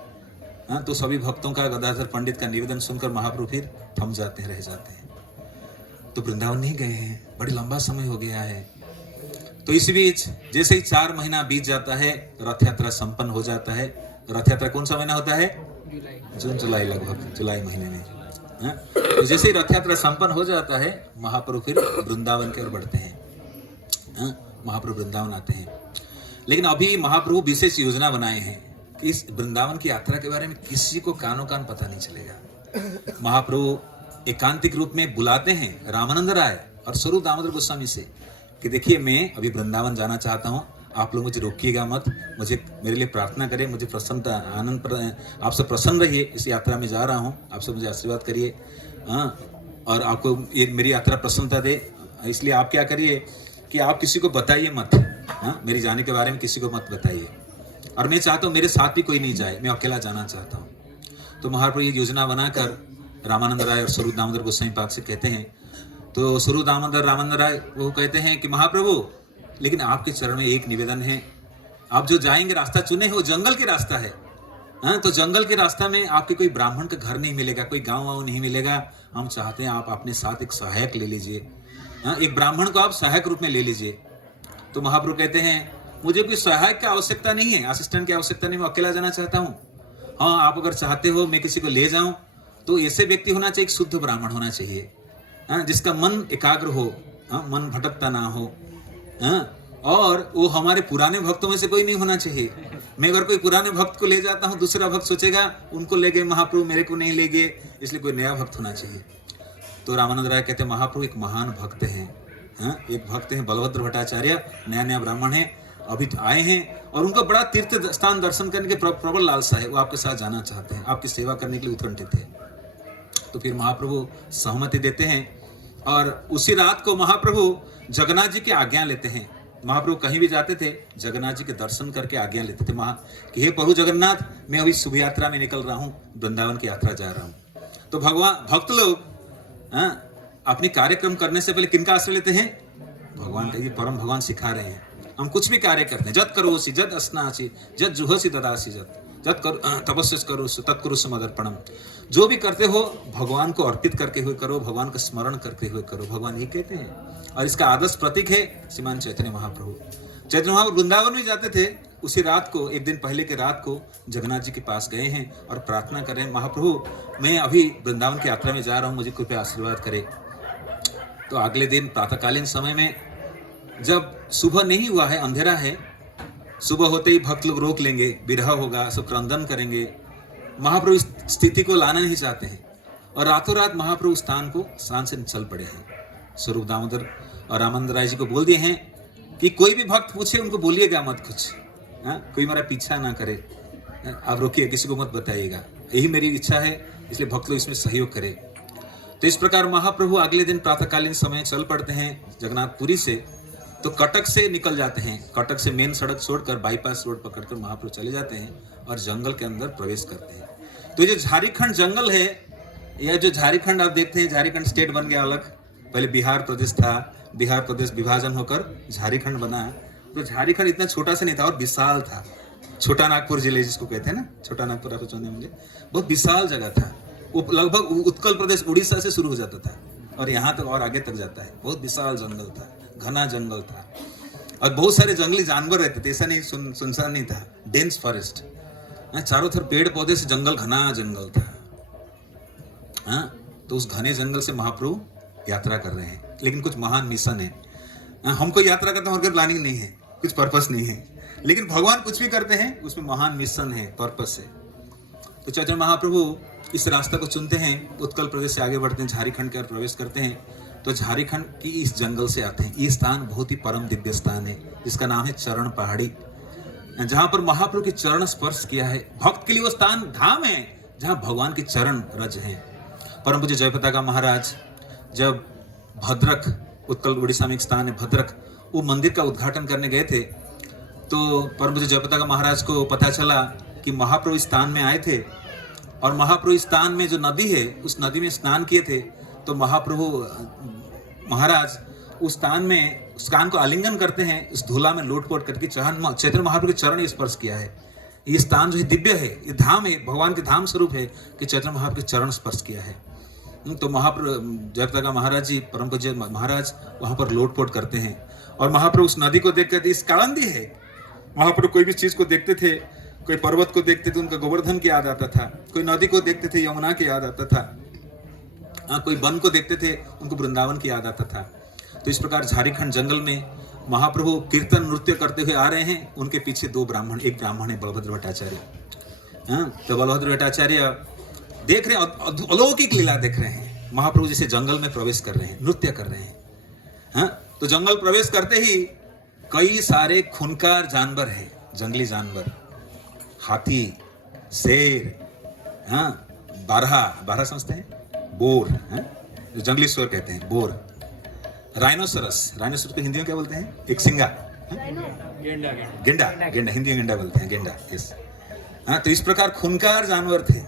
हाँ, तो सभी भक्तों का, गदाधर पंडित का निवेदन सुनकर महाप्रभु फिर थम जाते हैं, रह जाते हैं। तो वृंदावन नहीं गए हैं, बड़ी लंबा समय हो गया है। तो इस बीच जैसे ही 4 महीना बीत जाता है, रथ यात्रा संपन्न हो जाता है। रथ यात्रा कौन सा महीना होता है? जून जुलाई, लगभग जुलाई महीने में। तो जैसे ही रथ यात्रा संपन्न हो जाता है, महाप्रभु फिर वृंदावन की ओर बढ़ते हैं। महाप्रभु वृंदावन आते हैं। लेकिन अभी महाप्रभु विशेष योजना बनाए हैं कि इस वृंदावन की यात्रा के बारे में किसी को कानो कान पता नहीं चलेगा। महाप्रभु एकांतिक रूप में बुलाते हैं रामानंद राय और स्वरूप दामोदर गोस्वामी से कि देखिए, मैं अभी वृंदावन जाना चाहता हूँ, आप लोग मुझे रोकिएगा मत, मुझे मेरे लिए प्रार्थना करें, मुझे प्रसन्नता आनंद आपसे प्रसन्न रहिए, इस यात्रा में जा रहा हूँ, आपसे मुझे आशीर्वाद करिए। और आपको ये मेरी यात्रा प्रसन्नता दे, इसलिए आप क्या करिए कि आप किसी को बताइए मत। मेरी जाने के बारे में किसी को मत बताइए, और मैं चाहता हूँ मेरे साथ भी कोई नहीं जाए, मैं अकेला जाना चाहता हूँ। तो महाप्रभु ये योजना बनाकर रामानंद राय और स्वरूप दामोदर गोस्वामी पाद से कहते हैं। तो स्वरूप दामोदर रामानंद राय वो कहते हैं कि महाप्रभु, लेकिन आपके चरण में एक निवेदन है, आप जो जाएंगे रास्ता चुने हैं वो जंगल के रास्ता है। तो जंगल के रास्ता में आपके कोई ब्राह्मण का घर नहीं मिलेगा, कोई गाँव वाँव नहीं मिलेगा। हम चाहते हैं आप अपने साथ एक सहायक ले लीजिए, एक ब्राह्मण को आप सहायक रूप में ले लीजिए। तो महाप्रभु कहते हैं मुझे कोई सहायक की आवश्यकता नहीं है, असिस्टेंट की आवश्यकता नहीं, मैं अकेला जाना चाहता हूँ। हाँ, आप अगर चाहते हो मैं किसी को ले जाऊं, तो ऐसे व्यक्ति होना चाहिए, एक शुद्ध ब्राह्मण होना चाहिए, जिसका मन एकाग्र हो, मन भटकता ना हो, और वो हमारे पुराने भक्तों में से कोई नहीं होना चाहिए। मैं अगर कोई पुराने भक्त को ले जाता हूँ, दूसरा भक्त सोचेगा उनको ले गए महाप्रभु, मेरे को नहीं ले गए, इसलिए कोई नया भक्त होना चाहिए। तो रामानंद राय कहते हैं महाप्रभु एक महान भक्त हैं, एक भक्त हैं बलभद्र भट्टाचार्य, नया नया ब्राह्मण है, अभी आए हैं, और उनको बड़ा तीर्थ स्थान दर्शन करने के प्रबल लालसा है, वो आपके साथ जाना चाहते हैं, आपकी सेवा करने के लिए उत्कंठित है। तो फिर महाप्रभु सहमति देते हैं, और उसी रात को महाप्रभु जगन्नाथ जी की आज्ञा लेते हैं। महाप्रभु कहीं भी जाते थे, जगन्नाथ जी के दर्शन करके आज्ञा लेते थे कि हे प्रभु जगन्नाथ, मैं अभी शुभ यात्रा में निकल रहा हूँ, वृंदावन की यात्रा जा रहा हूँ। तो भक्त लोग अपनी कार्यक्रम करने से पहले किनका आश्रय लेते हैं? भगवान का। ये परम भगवान सिखा रहे हैं, हम कुछ भी कार्य करते हैं, जत करोसि जत अस्नासि जत जुहोसि ददासि जत तपस्या करोसि तत्कुरुषु मदर्पणम। जो भी करते हो भगवान को अर्पित करके हुए करो, भगवान का स्मरण करते हुए करो, भगवान ये कहते हैं। और इसका आदर्श प्रतीक है श्रीमान चैतन्य महाप्रभु। चैतन्य महाप्रभु वृंदावन में जाते थे, उसी रात को, एक दिन पहले के रात को जगन्नाथ जी के पास गए हैं और प्रार्थना कर रहे हैं, महाप्रभु मैं अभी वृंदावन की यात्रा में जा रहा हूँ, मुझे कृपया आशीर्वाद करे। तो अगले दिन प्रातःकालीन समय में, जब सुबह नहीं हुआ है, अंधेरा है, सुबह होते ही भक्त लोग रोक लेंगे, विरह होगा, सब क्रंदन करेंगे। महाप्रभु इस स्थिति को लाना नहीं चाहते हैं, और रातों रात महाप्रभु स्थान से चल पड़े हैं। स्वरूप दामोदर और रामानंद राय जी को बोल दिए हैं कि कोई भी भक्त पूछे उनको बोलिएगा मत कुछ, कोई मेरा पीछा ना करे, आप रोकिए, किसी को मत बताइएगा, यही मेरी इच्छा है, इसलिए भक्त लोग इसमें सहयोग करें। तो इस प्रकार महाप्रभु अगले दिन प्रातःकालीन समय चल पड़ते हैं जगन्नाथपुरी से। तो कटक से निकल जाते हैं, कटक से मेन सड़क छोड़कर बाईपास रोड पकड़कर महाप्रभु चले जाते हैं और जंगल के अंदर प्रवेश करते हैं। तो ये जो झारखंड जंगल है, यह जो झारखंड आप देखते हैं, झारखंड स्टेट बन गया अलग, पहले बिहार प्रदेश था, बिहार प्रदेश विभाजन होकर झारखंड बना। तो झारखंड इतना छोटा सा नहीं था और विशाल था, छोटा नागपुर जिले जिसको कहते हैं ना, छोटा नागपुर आप सुने होंगे, बहुत विशाल जगह था। वो लगभग उत्कल प्रदेश उड़ीसा से शुरू हो जाता था और यहाँ तक और आगे तक जाता है। बहुत विशाल जंगल था, घना जंगल था, और बहुत सारे जंगली जानवर रहते थे, ऐसा नहीं सुनसान नहीं था, डेंस फॉरेस्ट, चारों तरफ पेड़ पौधे से जंगल, घना जंगल था। तो उस घने जंगल से महाप्रभु यात्रा कर रहे हैं, लेकिन कुछ महान मिशन है। हमको यात्रा करते हैं और प्लानिंग नहीं है, कुछ पर्पस नहीं है, लेकिन भगवान कुछ भी करते हैं उसमें महान मिशन है, पर्पस है। तो चैतन्य महाप्रभु इस रास्ता को चुनते हैं, उत्कल प्रदेश से आगे बढ़ते हैं, झारखंड के ओर प्रवेश करते हैं। तो झारखंड की इस जंगल से आते हैं। ये स्थान बहुत ही परम दिव्य स्थान है, जिसका नाम है चरण पहाड़ी। जहां पर महाप्रभु के चरण स्पर्श किया है। भक्त के लिए वो स्थान धाम है जहां भगवान के चरण रज हैं। परम पूज्य जयपताका महाराज जब भद्रक, उत्कल उड़ीसा में एक स्थान है भद्रक, वो मंदिर का उद्घाटन करने गए थे, तो परम पूज्य जयपताका महाराज को पता चला कि महाप्रभु इस स्थान में आए थे और महाप्रभु इस स्थान में जो नदी है उस नदी में स्नान किए थे। तो महाप्रभु महाराज उस स्थान को आलिंगन करते हैं, उस धूला में लोटपोट करके चैतन्य महाप्रभु के चरण स्पर्श किया है। ये स्थान जो है दिव्य है, ये धाम है, भगवान के धाम स्वरूप है कि चैतन्य महाप्रभु के चरण स्पर्श किया है। तो महाप्रभु जयपताका महाराज जी, परम पूज्य महाराज वहां पर लोटपोट करते हैं और महाप्रभु उस नदी को देख कर, इस कालंदी है, महाप्रभु कोई भी चीज को देखते थे, कोई पर्वत को देखते थे उनका गोवर्धन की याद आता था, कोई नदी को देखते थे यमुना की याद आता था, कोई वन को देखते थे उनको वृंदावन की याद आता था। तो इस प्रकार झारखंड जंगल में महाप्रभु कीर्तन नृत्य करते हुए आ रहे हैं। उनके पीछे दो ब्राह्मण, एक ब्राह्मण है बलभद्र भट्टाचार्य। तो बलभद्र भट्टाचार्य देख रहे हैं, अलौकिक लीला देख रहे हैं, महाप्रभु जैसे जंगल में प्रवेश कर रहे हैं, नृत्य कर रहे हैं। तो जंगल प्रवेश करते ही कई सारे खूंखार जानवर है, जंगली जानवर, हाथी, शेर, बारहा समझते हैं, बोर, जो जंगली स्वर कहते हैं, बोर, राइनोसरस को हिंदी में क्या बोलते हैं, एक सिंगा, गेंडा, हिंदी में गेंडा बोलते हैं, गेंडा, यस। तो इस प्रकार खूंखार जानवर थे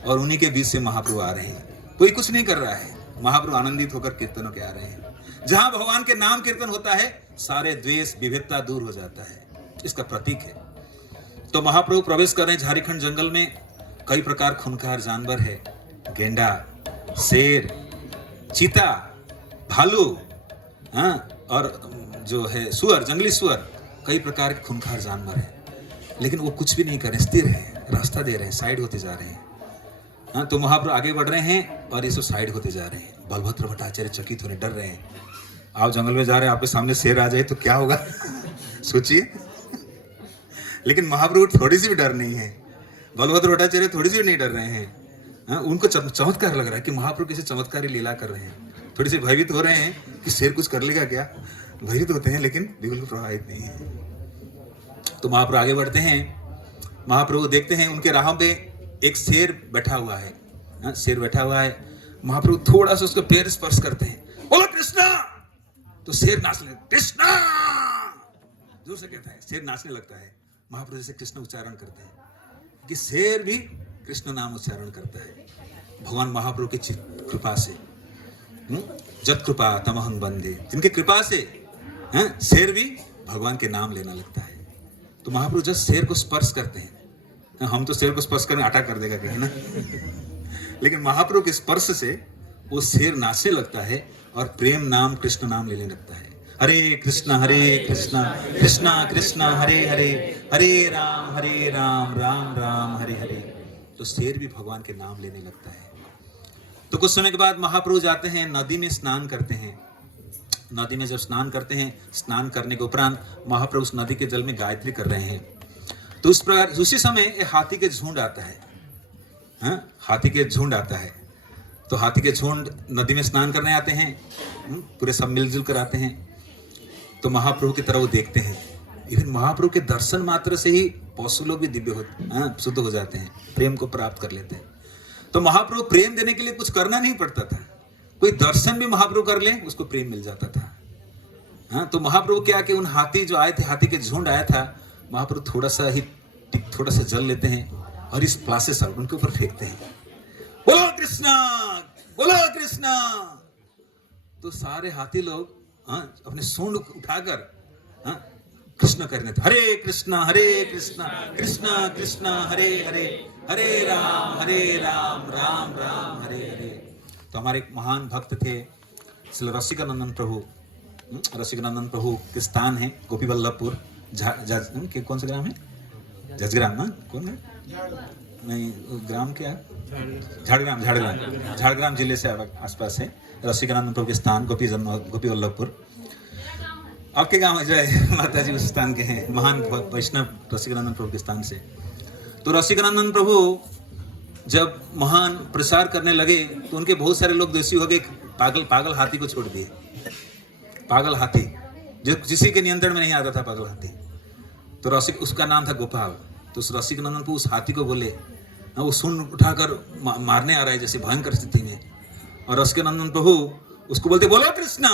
और उन्हीं के बीच से महाप्रभु आ रहे हैं। कोई कुछ नहीं कर रहा है, महाप्रभु आनंदित होकर कीर्तनों के आ रहे हैं। जहां भगवान के नाम कीर्तन होता है सारे द्वेष विभेदता दूर हो जाता है, इसका प्रतीक है। तो महाप्रभु प्रवेश कर रहे हैं झारखंड जंगल में। कई प्रकार खूंखार जानवर है, गेंडा, शेर, चीता, भालू, और जो है सुअर, जंगली सुअर, कई प्रकार के खूंखार जानवर है। लेकिन वो कुछ भी नहीं कर रहे, स्थिर है, रास्ता दे रहे हैं, साइड होते जा रहे हैं। तो महाप्रभु आगे बढ़ रहे हैं और ये सब साइड होते जा रहे हैं। बलभद्र भट्टाचार्य चकित होने, डर रहे हैं। आप जंगल में जा रहे हैं, आपके सामने शेर आ जाए तो क्या होगा सोचिए। लेकिन महाप्रभु थोड़ी सी भी डर नहीं है, बलभद्र भट्टाचार्य थोड़ी सी भी नहीं डर रहे हैं। उनको चमत्कार लग रहा है कि महाप्रभु किसी चमत्कारी लीला कर रहे हैं। थोड़ी सी भयभीत हो रहे हैं कि शेर कुछ कर लेगा क्या, भयभीत होते हैं, लेकिन बिल्कुल प्रभावित नहीं है। तो महाप्रभु आगे बढ़ते हैं। महाप्रभु देखते हैं उनके राह पे एक शेर बैठा हुआ है, शेर बैठा हुआ है। महाप्रभु थोड़ा सा उसका पैर स्पर्श करते हैं, बोलो कृष्णा, तो शेर नाचने, कृष्णा जोर से कहता है, शेर नाचने लगता है। महाप्रभु जैसे कृष्ण उच्चारण करते हैं कि शेर भी कृष्ण नाम उच्चारण करता है। भगवान महाप्रभु की कृपा से, जत कृपा तमहं बंदे, जिनके कृपा से शेर भी भगवान के नाम लेना लगता है। तो महाप्रभु जब शेर को स्पर्श करते हैं, हम तो शेर को स्पर्श करने आटा कर देगा कहीं ना, लेकिन महाप्रभु के स्पर्श से वो शेर नाचने लगता है और प्रेम नाम कृष्ण नाम लेने लगता है। हरे कृष्णा कृष्णा कृष्णा हरे हरे, हरे राम राम राम हरे हरे। तो शेर भी भगवान के नाम लेने लगता है। तो कुछ समय के बाद महाप्रभु जाते हैं, नदी में स्नान करते हैं। नदी में जब स्नान करते हैं, स्नान करने के उपरांत महाप्रभु उस नदी के जल में गायत्री कर रहे हैं। तो उस प्रकार उसी समय एक हाथी के झुंड आता है, हाथी के झुंड आता है। तो हाथी के झुंड नदी में स्नान करने आते हैं, पूरे सब मिलजुल कर आते हैं। तो महाप्रभु की तरफ वो देखते हैं। इवन महाप्रभु के दर्शन मात्र से ही पशु लोग भी दिव्य शुद्ध हो जाते हैं, प्रेम को प्राप्त कर लेते हैं। तो महाप्रभु प्रेम देने के लिए कुछ करना नहीं पड़ता था, कोई दर्शन भी महाप्रभु कर ले उसको प्रेम मिल जाता था। तो महाप्रभु क्या कि उन हाथी जो आए थे, हाथी के झुंड आया था, महाप्रभु थोड़ा सा जल लेते हैं और इस प्लासे उनके ऊपर फेंकते हैं, बोलो कृष्णा बोलो कृष्णा। तो सारे हाथी लोग अपने सूंड उठाकर कृष्ण करने थे, हरे कृष्णा कृष्णा कृष्णा हरे हरे, हरे राम राम राम हरे हरे। तो हमारे एक महान भक्त थे श्री रसिकानंदन प्रभु। रसिकानंदन प्रभु के स्थान है गोपी वल्लभपुर, कौन सा ग्राम है, जजग्राम ना, कौन है, नहीं ग्राम क्या है, झाड़ग्राम जिले से आसपास है रसिकानंदन प्रभु के स्थान, गोपी वल्लभपुर। आपके गांव जो है माता जी उस स्थान के हैं, महान वैष्णव रसिकानंदन प्रभु के स्थान से। तो रसिकानंदन प्रभु जब महान प्रसार करने लगे तो उनके बहुत सारे लोग दोषी हो गए, पागल हाथी को छोड़ दिए। पागल हाथी जो किसी के नियंत्रण में नहीं आता था, पागल हाथी। तो रसिक, उसका नाम था गोपाल, तो उस रसिक नंदन को उस हाथी को बोले, वो सूंड उठाकर मारने आ रहा है जैसे भयंकर स्थिति में, और रसिक नंदन प्रभु उसको बोलते बोलो कृष्णा,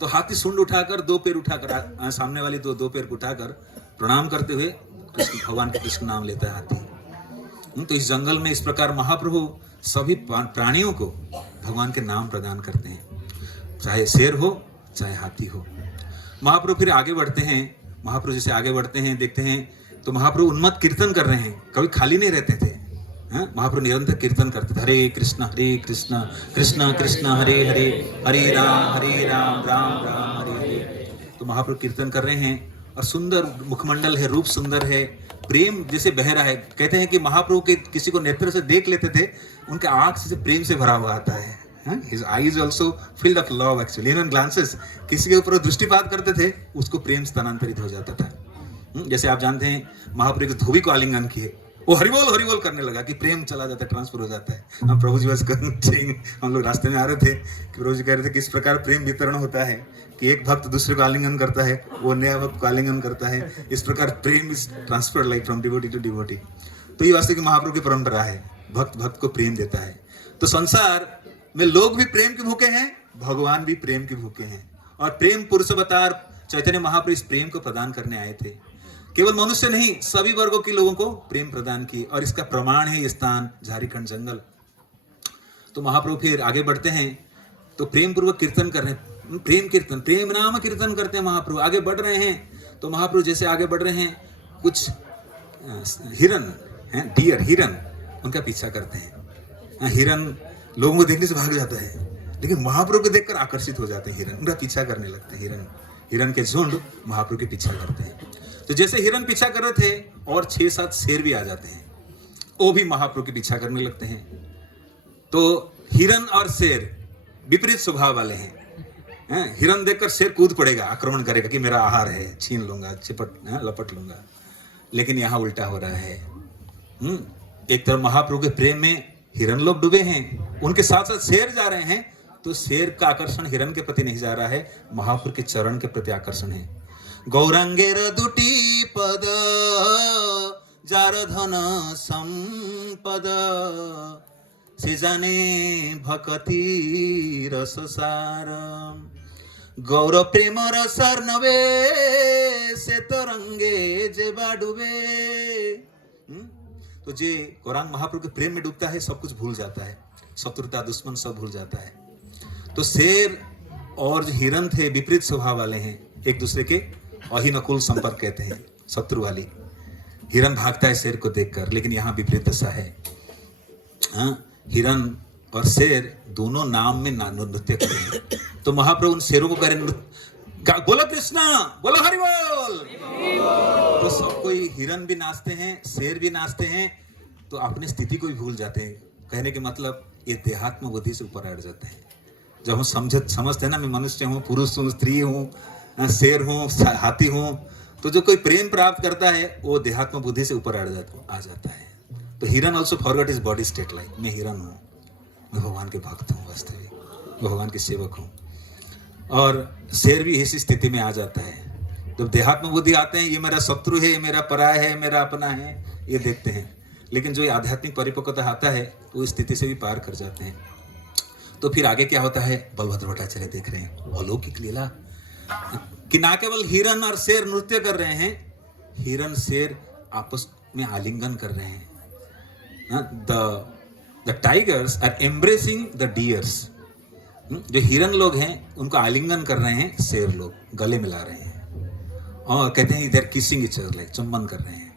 तो हाथी सूंड उठाकर दो पैर उठाकर सामने वाली दो पैर उठाकर प्रणाम करते हुए कृष्ण भगवान के कृष्ण नाम लेता है हाथी। तो इस जंगल में इस प्रकार महाप्रभु सभी प्राणियों को भगवान के नाम प्रदान करते हैं, चाहे शेर हो चाहे हाथी हो। महाप्रभु फिर आगे बढ़ते हैं, महाप्रभु जैसे आगे बढ़ते हैं देखते हैं तो महाप्रभु उन्मत्त कीर्तन कर रहे हैं, कभी खाली नहीं रहते थे। महाप्रभु निरंतर कीर्तन करते थे, हरे कृष्ण कृष्ण कृष्ण हरे हरे, हरे राम राम राम हरे हरे। तो महाप्रभु कीर्तन कर रहे हैं और सुंदर मुखमंडल है, रूप सुंदर है, प्रेम जैसे बह रहा है। कहते हैं कि महाप्रभु के किसी को नेत्र से देख लेते थे, उनके आंख से प्रेम से भरा हुआ आता है। His eyes also filled of love actually. In glances, किसी के ऊपर दृष्टिपात करते थे, उसको प्रेम स्थानांतरित हो जाता था। जैसे आप जानते हैं महाप्रभु के धोबी को आलिंगन किए, वो हरिबोल करने लगा कि प्रेम चला जाता है, ट्रांसफर हो जाता है। हम प्रभु जी बस हम लोग रास्ते में आ रहे थे कि प्रभु जी कह रहे थे कि इस प्रकार प्रेम वितरण होता है कि एक भक्त दूसरे को आलिंगन करता है, वो नया भक्त को आलिंगन करता है, इस प्रकार प्रेम is transfer like from devotee to devotee. तो ये वास्तव की महाप्रभु की परंपरा है, भक्त को प्रेम देता है। तो संसार में लोग भी प्रेम के भूखे हैं, भगवान भी प्रेम के भूखे हैं, और प्रेम पुरुष अवतार चैतन्य महाप्रभु इस प्रेम को प्रदान करने आए थे। केवल मनुष्य नहीं, सभी वर्गों के लोगों को प्रेम प्रदान किए, और इसका प्रमाण है ये स्थान झारखंड जंगल। तो महाप्रभु फिर आगे बढ़ते हैं तो प्रेम पूर्वक कीर्तन कर रहे हैं, प्रेम कीर्तन, प्रेम नाम कीर्तन करते हैं। महाप्रभु आगे बढ़ रहे हैं तो महाप्रभु जैसे आगे बढ़ रहे हैं, कुछ हिरन हैं, डियर हिरन, उनका पीछा करते हैं। हिरन लोगों को देखने से भाग जाता है, लेकिन महाप्रभु को देखकर आकर्षित हो जाते हैं हिरन, उनका पीछा करने लगते हैं। हिरन के झुंड महाप्रभु के पीछा करते हैं। तो जैसे हिरन पीछा कर रहे थे और 6-7 शेर भी आ जाते हैं, वो भी महाप्रभु के पीछा करने लगते हैं। तो हिरन और शेर विपरीत स्वभाव वाले हैं। हिरन देखकर शेर कूद पड़ेगा, आक्रमण करेगा कि मेरा आहार है, छीन लूंगा, लपट लूंगा, लेकिन यहाँ उल्टा हो रहा है। एक तरफ महाप्रभु के प्रेम में हिरन लोग डूबे हैं, उनके साथ साथ शेर जा रहे हैं, तो शेर का आकर्षण हिरन के प्रति नहीं जा रहा है, महाप्रभु के चरण के प्रति आकर्षण है। गौरांगेर दुटी पद जार धन संपद, से जाने भक्ति रस सार, गौर प्रेम रसर नवे से तरंगे जे डूबे। तो जे गौरांग महाप्रभु के प्रेम में डूबता है, सब कुछ भूल जाता है, शत्रुता दुश्मन सब भूल जाता है। तो शेर और जो हिरन थे विपरीत स्वभाव वाले हैं, एक दूसरे के अहिनकुल संपर्क कहते हैं, शत्रु वाली। हिरन भागता है शेर को देखकर, लेकिन यहाँ विपरीत दशा है। हिरन और शेर दोनों नाम में नृत्य कर रहे हैं। तो महाप्रभु उन शेरों को कह रहे, बोलो कृष्णा, बोलो हरि बोल। तो सब कोई, हिरन भी नाचते हैं, शेर भी नाचते हैं, तो अपनी स्थिति को भी भूल जाते हैं। कहने के मतलब ये देहात्म बुद्धि से ऊपर हट जाते हैं। जब हम समझते हैं ना, मैं मनुष्य हूँ, पुरुष हूँ, स्त्री हूँ, शेर हूँ, हाथी हूँ, तो जो कोई प्रेम प्राप्त करता है वो देहात्म बुद्धि से ऊपर आ जाता है। तो हिरन also forgot his body state, like मैं हिरन हूँ, मैं भगवान के भक्त हूँ, वास्तविक भगवान के सेवक हूँ। और शेर भी इसी स्थिति में आ जाता है। जब देहात्म बुद्धि आते हैं, ये मेरा शत्रु है, ये मेरा पराय है, मेरा अपना है, ये देखते हैं। लेकिन जो आध्यात्मिक परिपक्वता आता है, वो स्थिति से भी पार कर जाते हैं। तो फिर आगे क्या होता है, बलभद्र भट्टाचार्य देख रहे हैं अलौकिक लीला कि ना केवल हिरन और शेर नृत्य कर रहे हैं, हिरन शेर आपस में आलिंगन कर रहे हैं। The tigers are embracing the deers. जो हिरन लोग हैं उनको आलिंगन कर रहे हैं, शेर लोग गले मिला रहे हैं और कहते हैं इधर किसिंग इच अदर, लाइक चुम्बन कर रहे हैं।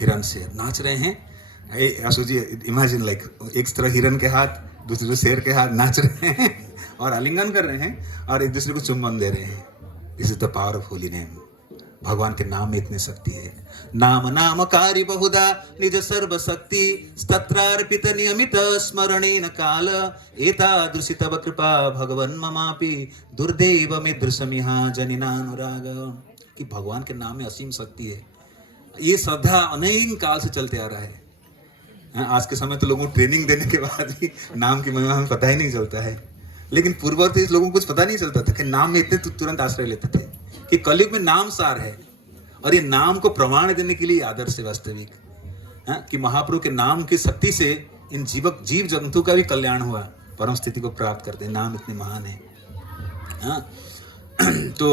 हिरन शेर नाच रहे हैं। इमेजिन लाइक एक तरह हिरन के हाथ, दूसरे शेर के हाथ नाच रहे हैं और आलिंगन कर रहे हैं और एक दूसरे को चुम्बन दे रहे हैं। This is the power of holy name. भगवान के नाम में इतनी शक्ति है। नाम नामकारी बहुधा निज सर्व शक्ति, स्तत्रार्पित नियमित स्मरणेन काल, एतादृशी तव कृपा भगवन् ममापि, दुर्दैव में दृश्यमिहा जनिनानुराग। कि भगवान के नाम में असीम शक्ति है। ये श्रद्धा अनेक काल से चलते आ रहा है। आज के समय तो लोगों को ट्रेनिंग देने के बाद भी नाम की महिमा हमें पता ही नहीं चलता है, लेकिन पूर्ववर्ती लोगों को कुछ पता नहीं चलता था कि नाम में इतने तुरंत आश्रय लेते थे कि कलयुग में नाम सार है और ये नाम को प्रमाण देने के लिए आदर्श है वास्तविक, कि महाप्रभु के नाम की शक्ति से इन जीव जंतु का भी कल्याण हुआ, परम स्थिति को प्राप्त करते हैं। नाम इतने महान है। तो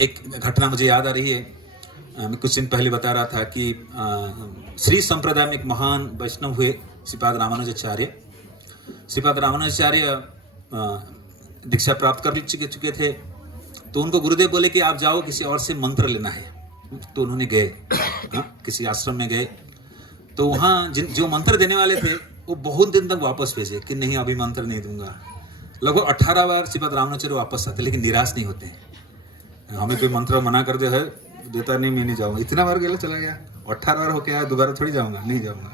एक घटना मुझे याद आ रही है, मैं कुछ दिन पहले बता रहा था कि श्री संप्रदाय में एक महान वैष्णव हुए श्रीपाद रामानुजाचार्य। श्रीपाद रामानुजाचार्य दीक्षा प्राप्त कर चुके थे। तो उनको गुरुदेव बोले कि आप जाओ, किसी और से मंत्र लेना है। तो उन्होंने गए, किसी आश्रम में गए। तो वहाँ जो मंत्र देने वाले थे वो बहुत दिन तक वापस भेजे कि नहीं, अभी मंत्र नहीं दूंगा। लगभग 18 बार श्रीपाद रामानुजाचार्य वापस आते, लेकिन निराश नहीं होते। हमें कोई मंत्र मना कर दे है, देता नहीं, मैं नहीं जाऊँगा। इतना बार गया, चला गया, 18 बार होके आया, दोबारा थोड़ी जाऊँगा, नहीं जाऊँगा।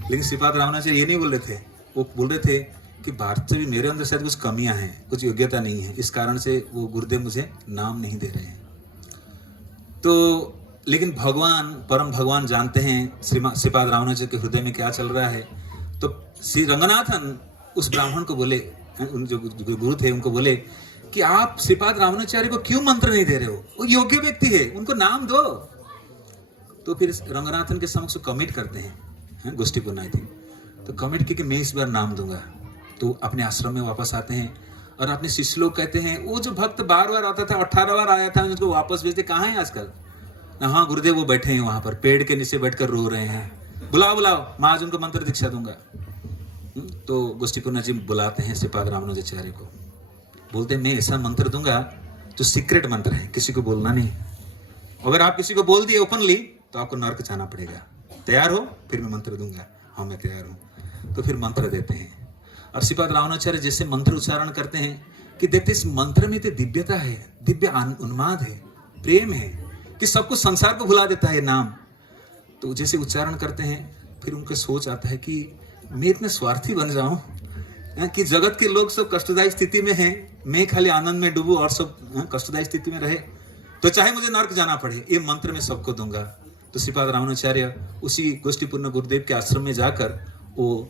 लेकिन श्रीपाद रामानुजाचार्य ये नहीं बोल रहे थे। वो बोल रहे थे कि भारत से भी मेरे अंदर शायद कुछ कमियां हैं, कुछ योग्यता नहीं है, इस कारण से वो गुरुदेव मुझे नाम नहीं दे रहे हैं। तो लेकिन भगवान, परम भगवान जानते हैं श्रीपाद रामानुजाचार्य के हृदय में क्या चल रहा है। तो श्री रंगनाथन उस ब्राह्मण को बोले, जो गुरु थे उनको बोले कि आप श्रीपाद रामानुजाचार्य को क्यों मंत्र नहीं दे रहे हो, वो योग्य व्यक्ति है, उनको नाम दो। तो फिर रंगनाथन के समक्ष कमिट करते हैं, गोष्ठी पुनाई थी, तो कमिट की कि मैं इस बार नाम दूंगा। तो अपने आश्रम में वापस आते हैं और अपने शिष्य लोग कहते हैं, वो जो भक्त बार बार आता था, 18 बार आया था, उसको वापस भेजते, कहाँ है आजकल? हाँ गुरुदेव वो बैठे हैं वहां पर, पेड़ के नीचे बैठकर रो रहे हैं, बुलाओ मैं आज उनको मंत्र दीक्षा दूंगा। तो गोष्ठीपूर्ण जी बुलाते हैं श्रीपाद रामानुजाचार्य को, बोलते हैं मैं ऐसा मंत्र दूंगा जो सीक्रेट मंत्र है, किसी को बोलना नहीं। अगर आप किसी को बोल दिए ओपनली तो आपको नर्क जाना पड़ेगा। तैयार हो? फिर मैं मंत्र दूंगा। हाँ मैं तैयार हूँ। तो फिर मंत्र देते हैं और श्रीपाद रामानुजाचार्य जैसे मंत्र उच्चारण करते हैं कि देखते इस मंत्र में तो दिव्यता है, दिव्य उन्माद है, प्रेम है, कि सब कुछ संसार को भुला देता है नाम। तो जैसे उच्चारण करते हैं फिर उनके सोच आता है कि मैं इतने स्वार्थी बन जाऊं कि जगत के लोग सब कष्टदायी स्थिति में हैं, मैं खाली आनंद में डूबूं और सब कष्टदायी स्थिति में रहे, तो चाहे मुझे नर्क जाना पड़े, ये मंत्र मैं सबको दूंगा। तो श्रीपाद रामानुजाचार्य उसी गोष्ठीपूर्ण गुरुदेव के आश्रम में जाकर वो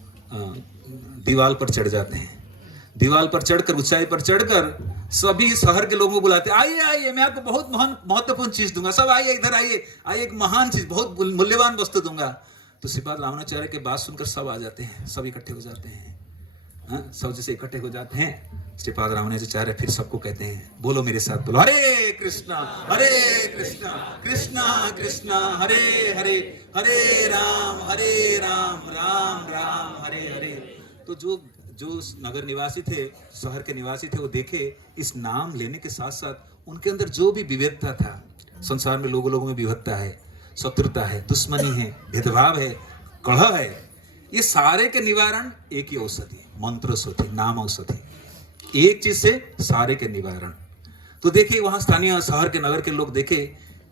दीवाल पर चढ़ जाते हैं। दीवाल पर चढ़कर, ऊंचाई पर चढ़कर सभी शहर के लोगों को बुलाते, आइए आइए, मैं आपको बहुत महत्वपूर्ण चीज दूंगा, सब आइए इधर आइए, आइए एक महान चीज, बहुत मूल्यवान वस्तु दूंगा। तो श्रीपाद रामानुजाचार्य के बात सुनकर सब आ जाते हैं, सब इकट्ठे हो जाते हैं। सब जैसे इकट्ठे हो जाते हैं, श्रीपाद रामानुजाचार्य फिर सबको कहते हैं, बोलो मेरे साथ, बोलो हरे कृष्णा कृष्णा कृष्णा हरे हरे, हरे राम राम राम हरे हरे। तो जो नगर निवासी थे, शहर के निवासी थे, वो देखे इस नाम लेने के साथ साथ उनके अंदर जो भी विविधता था, संसार में लोगों में विविधता है, शत्रुता है, दुश्मनी है, भेदभाव है, कलह है, ये सारे के निवारण एक ही औषधि, मंत्र औषधि, नाम औषधि, एक चीज से सारे के निवारण। तो देखिए वहां स्थानीय शहर के नगर के लोग देखे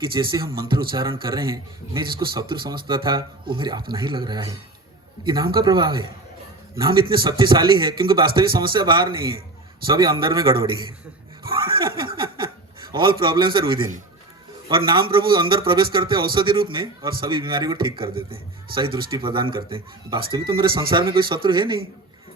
कि जैसे हम मंत्र उच्चारण कर रहे हैं, मैं जिसको शत्रु समझता था वो मेरे अपना ही लग रहा है। ये नाम का प्रभाव है, नाम इतने शक्तिशाली है क्योंकि वास्तविक समस्या बाहर नहीं है, सभी अंदर में गड़बड़ी है। All problems are within. और नाम प्रभु अंदर प्रवेश करते हैं औषधि रूप में और सभी बीमारी को ठीक कर देते हैं, सही दृष्टि प्रदान करते हैं। वास्तविक तो मेरे संसार में कोई शत्रु है नहीं,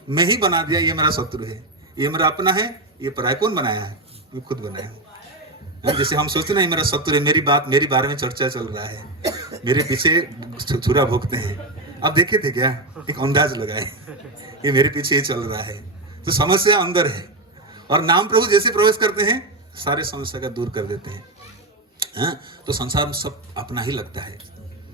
मैं ही बना दिया ये मेरा शत्रु है, ये मेरा अपना है, ये पराया कौन बनाया है? मैं खुद बनाया हूँ। जैसे हम सोचते ना ये मेरा शत्रु है, मेरी बारे में चर्चा चल रहा है, मेरे पीछे छुरा भोगते हैं। अब देखे थे क्या, एक अंदाज लगाए, ये मेरे पीछे चल रहा है, तो समस्या अंदर है। और नाम प्रभु जैसे प्रवेश करते हैं सारे समस्या का दूर कर देते हैं। तो संसार में सब अपना ही लगता है,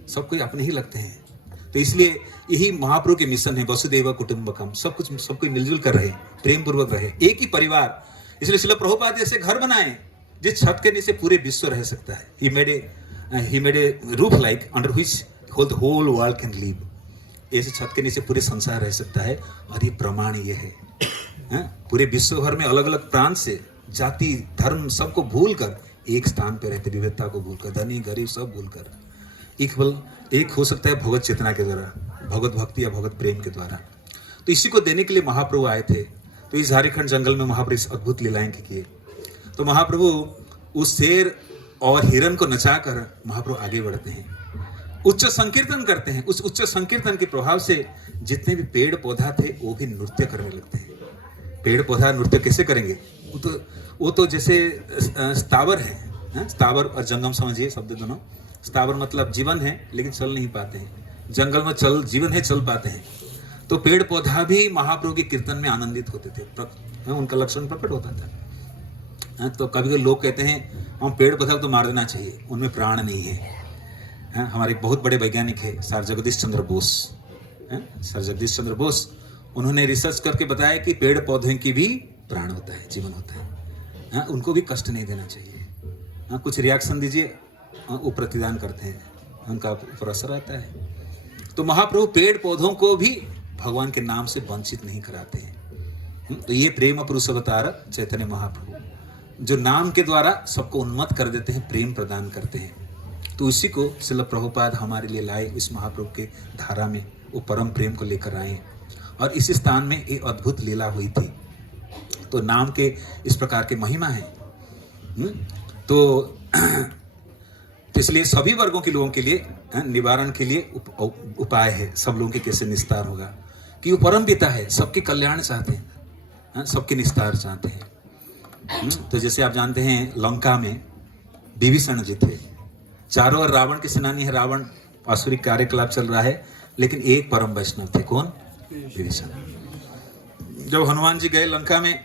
सब कोई अपने ही लगते हैं। तो इसलिए यही महाप्रभु के मिशन है, वसुदेव कुटुंबकम, सब कोई मिलजुल कर रहे, प्रेम पूर्वक रहे, एक ही परिवार। इसलिए श्रील प्रभुपाद ऐसे घर बनाए जिस छत के नीचे पूरे विश्व रह सकता है। He made a roof like under which the whole world can live। ऐसे छत के नीचे पूरे संसार रह सकता है। और ये प्रमाण ये है, पूरे विश्व भर में अलग अलग प्रांत से, जाति धर्म सबको भूल कर एक स्थान पे रहते, विविधता को भूलकर, धनी गरीब सब भूलकर एक हो सकता है भगवत चेतना के द्वारा, भगवत भक्ति या भगवत प्रेम के द्वारा। तो इसी को देने के लिए महाप्रभु आए थे। तो इस झारखंड जंगल में महाप्रभु अद्भुत लीलाएं किए। तो महाप्रभु उस शेर और हिरण को नचाकर महाप्रभु आगे बढ़ते हैं, उच्च संकीर्तन करते हैं। उस उच्च संकीर्तन के प्रभाव से जितने भी पेड़ पौधा थे वो भी नृत्य करने लगते हैं। पेड़ पौधा नृत्य कैसे करेंगे? वो तो जैसे स्थावर है, स्थावर और जंगम समझिए शब्द दोनों। स्थावर मतलब जीवन है लेकिन चल नहीं पाते हैं, जंगल में जीवन है, चल पाते हैं। तो पेड़ पौधा भी महाप्रभु के कीर्तन में आनंदित होते थे, उनका लक्षण प्रकट होता था। तो कभी कभी लोग कहते हैं हम पेड़ पौधा को तो मार देना चाहिए, उनमें प्राण नहीं है। हमारे एक बहुत बड़े वैज्ञानिक है सर जगदीश चंद्र बोस। सर जगदीश चंद्र बोस उन्होंने रिसर्च करके बताया कि पेड़ पौधे की भी प्राण होता है, जीवन होता है। उनको भी कष्ट नहीं देना चाहिए। कुछ रिएक्शन दीजिए, वो प्रतिदान करते हैं, उनका ऊपर असर आता है। तो महाप्रभु पेड़ पौधों को भी भगवान के नाम से वंचित नहीं कराते हैं। तो ये प्रेम पुरुष अवतार चैतन्य महाप्रभु जो नाम के द्वारा सबको उन्मत्त कर देते हैं, प्रेम प्रदान करते हैं। तो उसी को श्रील प्रभुपाद हमारे लिए लाए, इस महाप्रभु के धारा में वो परम प्रेम को लेकर आए और इस स्थान में एक अद्भुत लीला हुई थी। तो नाम के इस प्रकार के महिमा है। तो इसलिए सभी वर्गों के लोगों के लिए निवारण के लिए उपाय है, सब लोगों के कैसे निस्तार होगा, कि वो परम पिता है, सबके कल्याण चाहते हैं, सबके निस्तार चाहते हैं। तो जैसे आप जानते हैं लंका में विभीषण जी थे, चारों ओर रावण के सेनानी है, रावण आसुरिक कार्यकलाप चल रहा है, लेकिन एक परम वैष्णव थे, कौन? विभीषण। जब हनुमान जी गए लंका में,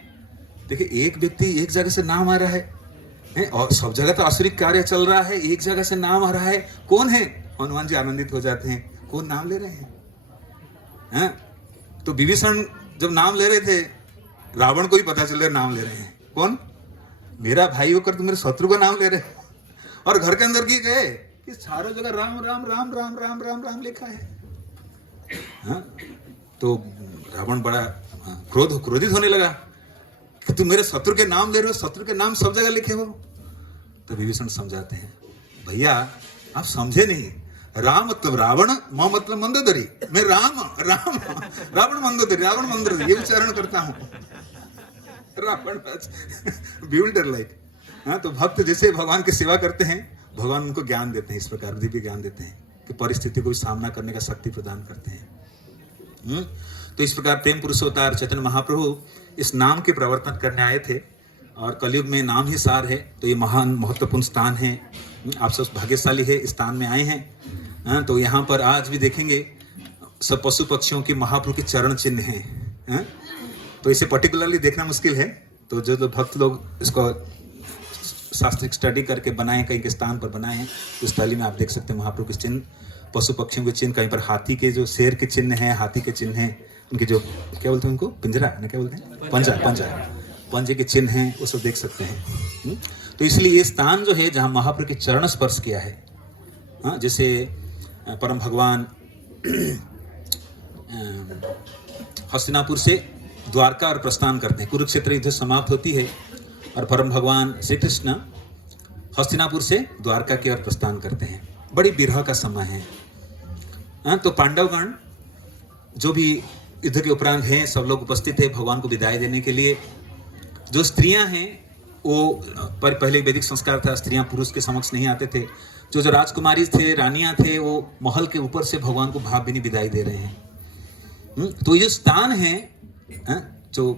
देखिए एक व्यक्ति एक जगह से नाम आ रहा है और सब जगह तो आसुरिक कार्य चल रहा है, एक जगह से नाम आ रहा है, कौन है? हनुमान जी आनंदित हो जाते हैं, कौन नाम ले रहे हैं? तो विभीषण जब नाम ले रहे थे, रावण को भी पता चल रहा है नाम ले रहे हैं, कौन? मेरा भाई होकर तुम मेरे शत्रु का नाम ले रहे हो। और घर के अंदर की गए कि चारों जगह राम राम राम राम राम राम राम लिखा है। तो रावण बड़ा क्रोधित होने लगा कि तुम मेरे शत्रु के नाम ले रहे हो, शत्रु के नाम सब जगह लिखे हो। तो विभीषण समझाते हैं, भैया आप समझे नहीं, राम मतलब रावण, मां मतलब मंदोदरी, मैं राम राम रावण मंदोदरी ये उच्चारण करता हूं। Ravan builder like. तो भक्त जैसे भगवान की सेवा करते हैं, भगवान उनको ज्ञान देते हैं, इस प्रकार दिव्य ज्ञान देते हैं कि परिस्थिति को सामना करने का शक्ति प्रदान करते हैं। तो इस प्रकार प्रेम पुरुषोत्तर चैतन्य महाप्रभु इस नाम के प्रवर्तन करने आए थे और कलयुग में नाम ही सार है। तो ये महान महत्वपूर्ण स्थान है, आप सब भाग्यशाली है इस स्थान में आए हैं। तो यहाँ पर आज भी देखेंगे सब पशु पक्षियों के महाप्रभु के चरण चिन्ह हैं। तो इसे पर्टिकुलरली देखना मुश्किल है, तो जो भक्त लोग इसको शास्त्रिक स्टडी करके बनाए, कहीं के स्थान पर बनाए हैं, उस थाली में आप देख सकते हैं महाप्रभु के चिन्ह, पशु पक्षियों के चिन्ह, कहीं पर हाथी के जो शेर के चिन्ह हैं, हाथी के चिन्ह हैं, उनके जो क्या बोलते हैं उनको पिंजरा ना क्या बोलते हैं, पंजे के चिन्ह हैं, वो सब देख सकते हैं। तो इसलिए ये स्थान जो है जहाँ महाप्रभु के चरण स्पर्श किया है, जैसे परम भगवान हस्तिनापुर से द्वारका और प्रस्थान करते हैं, कुरुक्षेत्र युद्ध समाप्त होती है और परम भगवान श्री कृष्ण हस्तिनापुर से द्वारका की ओर प्रस्थान करते हैं। बड़ी बिरह का समय है। तो पांडवगण जो भी युद्ध के उपरांत हैं, सब लोग उपस्थित है भगवान को विदाई देने के लिए। जो स्त्रियां हैं वो पहले वैदिक संस्कार था, स्त्रियां पुरुष के समक्ष नहीं आते थे। जो राजकुमारी थे, रानियां थे, वो महल के ऊपर से भगवान को भावभीनी विदाई दे रहे हैं। तो ये स्थान है जो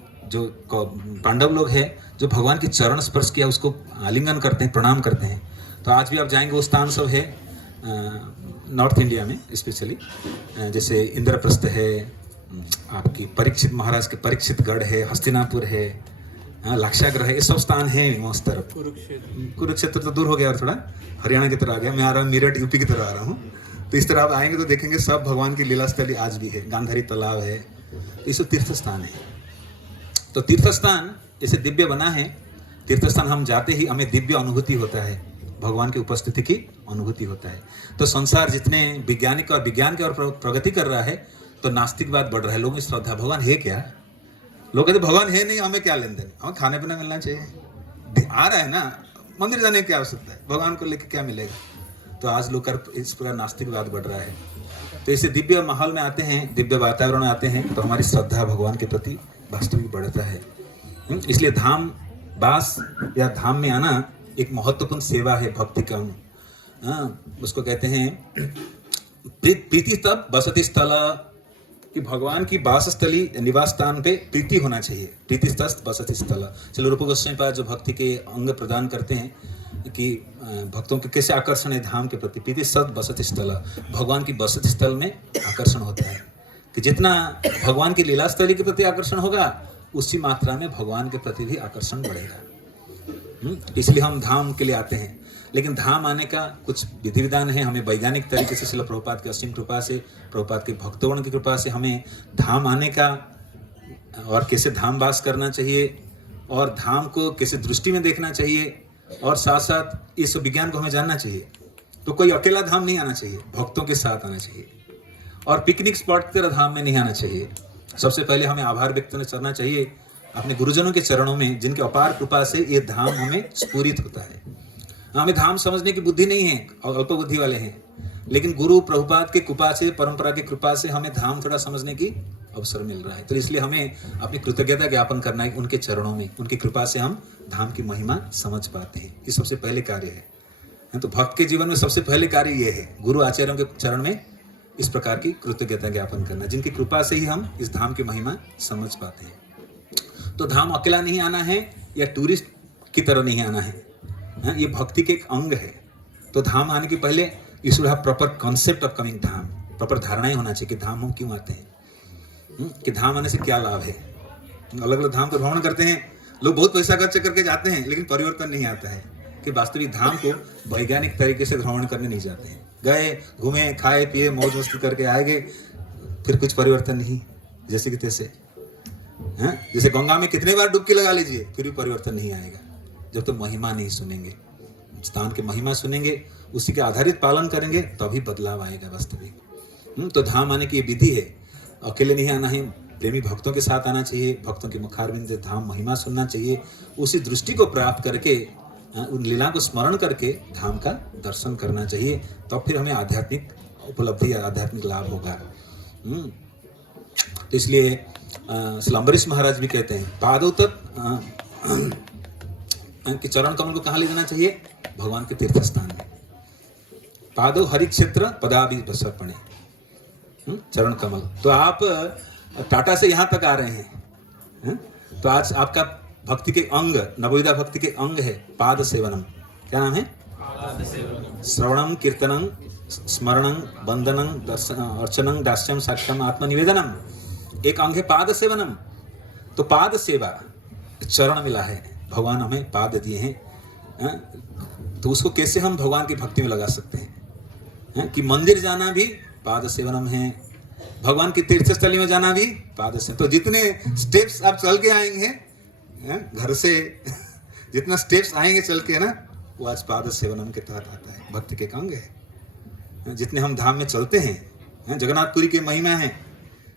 पांडव लोग हैं जो भगवान के चरण स्पर्श किया उसको आलिंगन करते हैं, प्रणाम करते हैं। तो आज भी आप जाएंगे वो स्थान सब है नॉर्थ इंडिया में स्पेशली, जैसे इंद्रप्रस्थ है, आपकी परीक्षित महाराज के परीक्षित गढ़ है, हस्तिनापुर है, लाक्षागृह है, ये सब स्थान है उस तरफ। कुरुक्षेत्र तो दूर हो गया और थोड़ा हरियाणा की तरफ आ गया, मैं आ रहा हूँ मेरठ यूपी की तरफ आ रहा हूँ। तो इस तरह आप आएंगे तो देखेंगे सब भगवान की लीला स्थली आज भी है, गांधारी तालाब है, ये सब तीर्थ स्थान है। तो तीर्थ स्थान ऐसे दिव्य बना है, तीर्थ स्थान हम जाते ही हमें दिव्य अनुभूति होता है, भगवान की उपस्थिति की अनुभूति होता है। तो संसार जितने वैज्ञानिक और विज्ञान की ओर प्रगति कर रहा है, तो नास्तिकवाद बढ़ रहा है, लोगों की श्रद्धा भगवान है क्या, लोग कहते भगवान है नहीं, हमें क्या लेन देन, हमें खाने पीने मिलना चाहिए, आ रहा है ना, मंदिर जाने की क्या आवश्यकता है, भगवान को लेकर क्या मिलेगा। तो आज लोग इस प्रकार नास्तिकवाद बढ़ रहा है। तो इसे दिव्य माहौल में आते हैं, दिव्य वातावरण में आते हैं, तो हमारी श्रद्धा भगवान के प्रति वास्तविक बढ़ता है। इसलिए धाम वास या धाम में आना एक महत्वपूर्ण सेवा है भक्ति का। उसको कहते हैं प्रीति तब बसति स्थल, कि भगवान की वासस्थली निवास स्थान पे प्रीति होना चाहिए। प्रीति स्थल वसति स्थल। चलो रूप गोस्वामी पाद जो भक्ति के अंग प्रदान करते हैं कि भक्तों के कैसे आकर्षण है धाम के प्रति। प्रीति सत वसति स्थल, भगवान की वसति स्थल में आकर्षण होता है कि जितना भगवान की लीला स्थली के प्रति आकर्षण होगा उसी मात्रा में भगवान के प्रति भी आकर्षण बढ़ेगा। इसलिए हम धाम के लिए आते हैं। लेकिन धाम आने का कुछ विधि विधान है। हमें वैज्ञानिक तरीके से, श्रील प्रभुपाद की असीम कृपा से, प्रभुपाद के भक्तगण की कृपा से हमें धाम आने का और कैसे धाम वास करना चाहिए और धाम को कैसे दृष्टि में देखना चाहिए और साथ साथ इस विज्ञान को हमें जानना चाहिए। तो कोई अकेला धाम नहीं आना चाहिए, भक्तों के साथ आना चाहिए और पिकनिक स्पॉट की तरह धाम में नहीं आना चाहिए। सबसे पहले हमें आभार व्यक्त करना चाहिए अपने गुरुजनों के चरणों में, जिनके अपार कृपा से ये धाम हमें स्फूरित होता है। हमें धाम समझने की बुद्धि नहीं है और अल्प बुद्धि वाले हैं, लेकिन गुरु प्रभुपाद के कृपा से, परंपरा की कृपा से हमें धाम थोड़ा समझने की अवसर मिल रहा है। तो इसलिए हमें अपनी कृतज्ञता ज्ञापन करना है उनके चरणों में। उनकी कृपा से हम धाम की महिमा समझ पाते हैं। ये सबसे पहले कार्य है। तो भक्त के जीवन में सबसे पहले कार्य ये है, गुरु आचार्यों के चरण में इस प्रकार की कृतज्ञता ज्ञापन करना, जिनकी कृपा से ही हम इस धाम की महिमा समझ पाते हैं। तो धाम अकेला नहीं आना है या टूरिस्ट की तरह नहीं आना है, ये भक्ति के एक अंग है। तो धाम आने के पहले you should have proper concept of coming Dham. Proper धारणाएं होना चाहिए कि धाम हम क्यों आते हैं, कि धाम आने से क्या लाभ है। अलग अलग धाम तो भ्रमण करते हैं, लोग बहुत पैसा खर्च करके जाते हैं, लेकिन परिवर्तन नहीं आता है कि वास्तविक धाम को वैज्ञानिक तरीके से भ्रमण करने नहीं जाते हैं। गए, घूमे, खाए पिए, मौज मस्ती करके आएंगे, फिर कुछ परिवर्तन नहीं, जैसे कि तैसे। जैसे गंगा में कितने बार डुबकी लगा लीजिए फिर भी परिवर्तन नहीं आएगा जब तो महिमा नहीं सुनेंगे, स्थान के महिमा सुनेंगे, उसी के आधारित पालन करेंगे, तभी बदलाव आएगा वास्तविक। तो धाम आने की ये विधि है, अकेले नहीं आना है, प्रेमी भक्तों के साथ आना चाहिए, भक्तों के मुखारविंद से धाम महिमा सुनना चाहिए, उसी दृष्टि को प्राप्त करके उन लीला को स्मरण करके धाम का दर्शन करना चाहिए। तो फिर हमें आध्यात्मिक उपलब्धि या आध्यात्मिक लाभ होगा। तो इसलिए श्री अम्बरीश महाराज भी कहते हैं पादों तक कि चरण कमल को कहाँ ले जाना चाहिए, भगवान के तीर्थ स्थान में। पादो हरि क्षेत्र पदाभि सर्पणे, चरण कमल। तो आप टाटा से यहाँ तक आ रहे हैं, तो आज आपका भक्ति के अंग, नवविधा भक्ति के अंग है पाद सेवनम। क्या नाम है? श्रवणम, कीर्तनम, स्मरणं, वंदनं, अर्चनं, दास्यम, साक्ष्यम, आत्मनिवेदनम। एक अंग है पाद सेवनम। तो पाद सेवा, चरण मिला है, भगवान हमें पाद दिए हैं, तो उसको कैसे हम भगवान की भक्ति में लगा सकते हैं? कि मंदिर जाना भी पाद सेवनम है, भगवान की तीर्थस्थली में जाना भी पाद सेवन। तो जितने स्टेप्स आप चल के आएंगे घर से, जितना स्टेप्स आएंगे चल के ना, वो आज पाद सेवनम के तहत आता है, भक्ति के अंग है। जितने हम धाम में चलते हैं, जगन्नाथपुरी की महिमा है।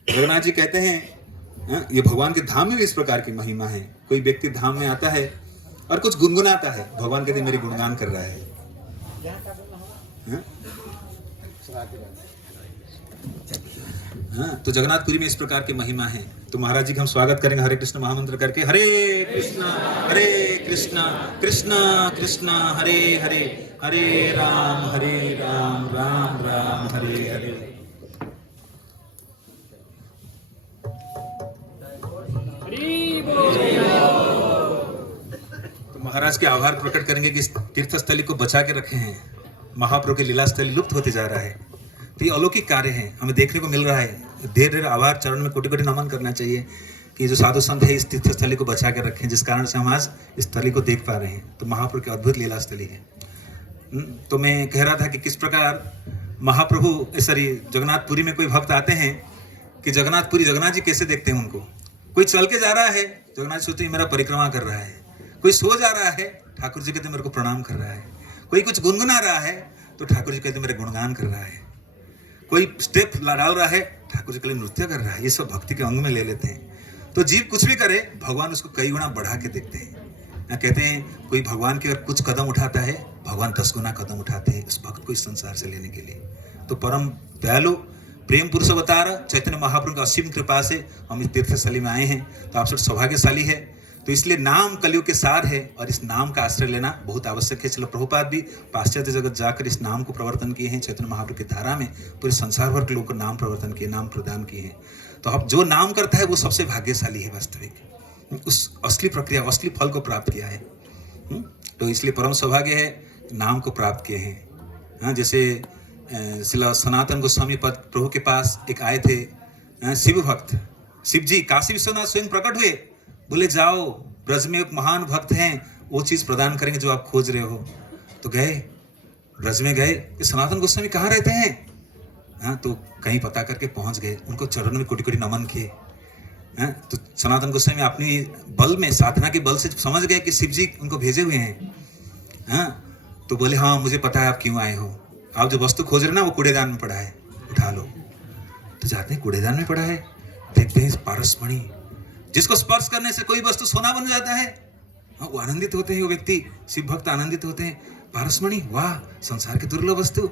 जगन्नाथ जी कहते हैं ये भगवान के धाम में भी इस प्रकार की महिमा है। कोई व्यक्ति धाम में आता है और कुछ गुनगुनाता है, भगवान कहते मेरी गुणगान कर रहा है। तो जगन्नाथपुरी में इस प्रकार की महिमा है। तो महाराज जी का हम स्वागत करेंगे हरे कृष्ण महामंत्र करके। हरे कृष्ण कृष्ण कृष्ण हरे हरे, हरे राम राम राम हरे हरे। तो महाराज के आभार प्रकट करेंगे कि इस तीर्थस्थली को बचा के रखे हैं। महाप्रभु की लीला स्थली लुप्त होते जा रहा है, तो ये अलौकिक कार्य है, हमें देखने को मिल रहा है। देर देर आभार चरण में कोटि कोटि नमन करना चाहिए कि जो साधु संत है इस तीर्थस्थली को बचा के रखें, जिस कारण से हम आज इस स्थली को देख पा रहे हैं। तो महाप्रभु की अद्भुत लीला स्थली है। तो मैं कह रहा था कि किस प्रकार महाप्रभु जगन्नाथपुरी में कोई भक्त आते हैं कि जगन्नाथ जी कैसे देखते हैं उनको। कोई चल के जा रहा है, जगन्नाथ सोचते हैं मेरा परिक्रमा कर रहा है। कोई सो जा रहा है, ठाकुर जी कहते मेरे को प्रणाम कर रहा है। कोई कुछ गुनगुना रहा है तो ठाकुर जी कहते मेरे गुणगान कर रहा है। कोई स्टेप डाल रहा है, ठाकुर जी के लिए नृत्य कर रहा है। ये सब भक्ति के अंग में ले लेते हैं। तो जीव कुछ भी करे, भगवान उसको कई गुना बढ़ा के देखते हैं। कहते हैं कोई भगवान की ओर कुछ कदम उठाता है, भगवान 10 गुना कदम उठाते हैं इस भक्त को इस संसार से लेने के लिए। तो परम दयालु प्रेम पुरुष अवतार चैतन्य महाप्रभु की असीम कृपा से हम इस तीर्थस्थली में आए हैं। तो आप सब सौभाग्यशाली है। तो इसलिए नाम कलयुग के सार है और इस नाम का आश्रय लेना बहुत आवश्यक है। चलो प्रभुपाद भी पाश्चात्य जगत जाकर इस नाम को प्रवर्तन किए हैं। चैतन्य महाप्रभु की धारा में पूरे संसार भर के लोगों को नाम प्रवर्तन किए, नाम प्रदान किए हैं। तो अब जो नाम करता है वो सबसे भाग्यशाली है वास्तविक, उस असली प्रक्रिया असली फल को प्राप्त किया है। तो इसलिए परम सौभाग्य है नाम को प्राप्त किए हैं। हाँ, जैसे श्रील सनातन गोस्वामी पद प्रभु के पास एक आए थे शिव भक्त, शिव जी काशी विश्वनाथ स्वयं प्रकट हुए, बोले जाओ ब्रज में एक महान भक्त हैं, वो चीज़ प्रदान करेंगे जो आप खोज रहे हो। तो गए, ब्रज में गए, ये सनातन गोस्वामी कहाँ रहते हैं? हाँ, तो कहीं पता करके पहुंच गए, उनको चरणों में कोटि कोटि नमन किए। हाँ, तो सनातन गोस्वामी अपनी बल में, साधना के बल से समझ गए कि शिव जी उनको भेजे हुए हैं। हाँ, तो बोले हाँ मुझे पता है आप क्यों आए हो, आप जो वस्तु खोज रहे ना वो कूड़ेदान में पड़ा है, उठा लो। तो जाते हैं कूड़ेदान में पड़ा है, देखते हैं पारसमणि, जिसको स्पर्श करने से कोई वस्तु सोना बन जाता है। हाँ, वो आनंदित होते हैं, वो व्यक्ति शिव भक्त आनंदित होते हैं, पारसमणि वाह संसार की दुर्लभ वस्तु।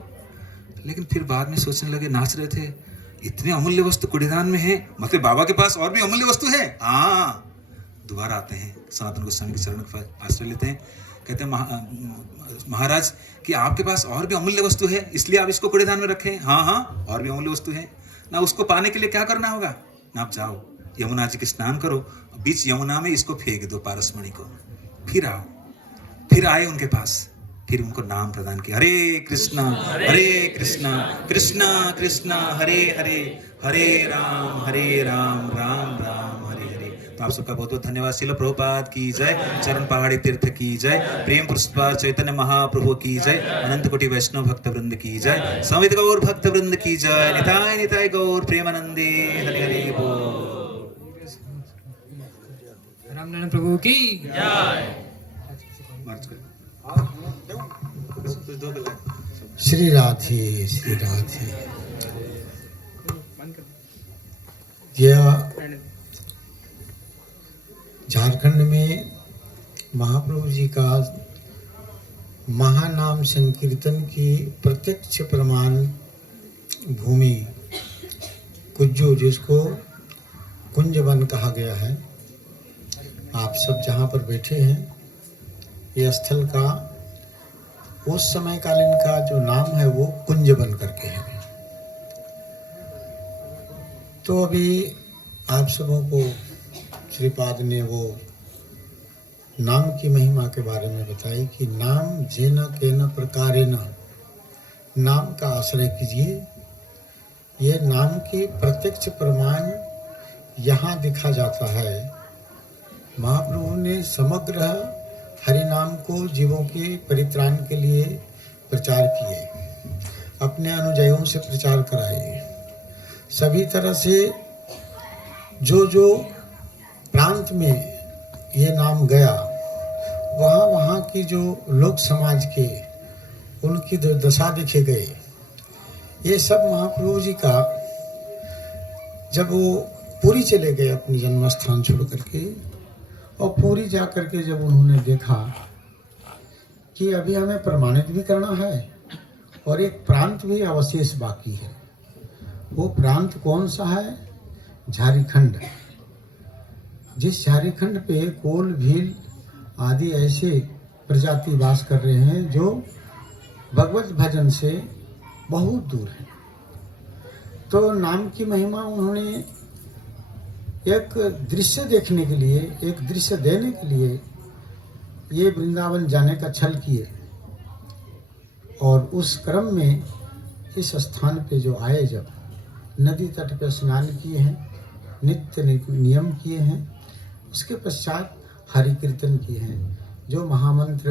लेकिन फिर बाद में सोचने लगे, नाच रहे थे, इतने अमूल्य वस्तु कूड़ेदान में है, मतलब बाबा के पास और भी अमूल्य वस्तु है। हाँ, दोबारा आते हैं सनातन गोस्वामी के चरण का आश्रय लेते हैं, कहते हैं महाराज कि आपके पास और भी अमूल्य वस्तु है, इसलिए आप इसको कूड़ेदान में रखें। हाँ हाँ, और भी अमूल्य वस्तु है ना, उसको पाने के लिए क्या करना होगा ना, आप जाओ यमुना जी के स्नान करो, बीच यमुना में इसको फेंक दो पारसमणि को, फिर आओ। फिर आए उनके पास, फिर उनको नाम प्रदान किया, हरे कृष्णा कृष्णा कृष्णा हरे हरे, हरे राम राम राम हरे हरे। तो आप सबका बहुत बहुत धन्यवाद। श्रील प्रभुपाद की जय, चरण पहाड़ी तीर्थ की जय, प्रेम पुरस्कार चैतन्य महाप्रभु की जय, अनंत कोटि वैष्णव भक्त वृंद की जय, समित गौर भक्त वृंद की जय, निताय निताय गौर प्रेमानंदे हरि हरि बोल। रामनारायण प्रभु की जय। श्री राधे श्री राधे। यह झारखंड में महाप्रभु जी का महानाम संकीर्तन की प्रत्यक्ष प्रमाण भूमि कुज्जू, जिसको कुंजवन कहा गया है। आप सब जहाँ पर बैठे हैं, ये स्थल का उस समय कालीन का जो नाम है वो कुंजवन करके है। तो अभी आप सबों को श्रीपाद ने वो नाम की महिमा के बारे में बताई कि नाम जेन केन प्रकारेण, नाम का आश्रय कीजिए। ये नाम की प्रत्यक्ष प्रमाण यहाँ दिखा जाता है। महाप्रभु ने समग्र हरि नाम को जीवों के परित्राण के लिए प्रचार किए, अपने अनुयायियों से प्रचार कराए। सभी तरह से जो जो प्रांत में ये नाम गया, वहाँ वहाँ की जो लोक समाज के उनकी दुर्दशा देखे गए। ये सब महाप्रभु जी का, जब वो पूरी चले गए अपनी जन्म स्थान छोड़ करके, और पूरी जा करके जब उन्होंने देखा कि अभी हमें प्रमाणित भी करना है और एक प्रांत भी अवशेष बाकी है। वो प्रांत कौन सा है? झारखंड। जिस झारखंड पे कोल, भील आदि ऐसे प्रजाति वास कर रहे हैं जो भगवत भजन से बहुत दूर है। तो नाम की महिमा उन्होंने एक दृश्य देखने के लिए, एक दृश्य देने के लिए ये वृंदावन जाने का छल किए, और उस क्रम में इस स्थान पे जो आए, जब नदी तट पे स्नान किए हैं, नित्य नियम किए हैं, उसके पश्चात हरि कीर्तन किए हैं, जो महामंत्र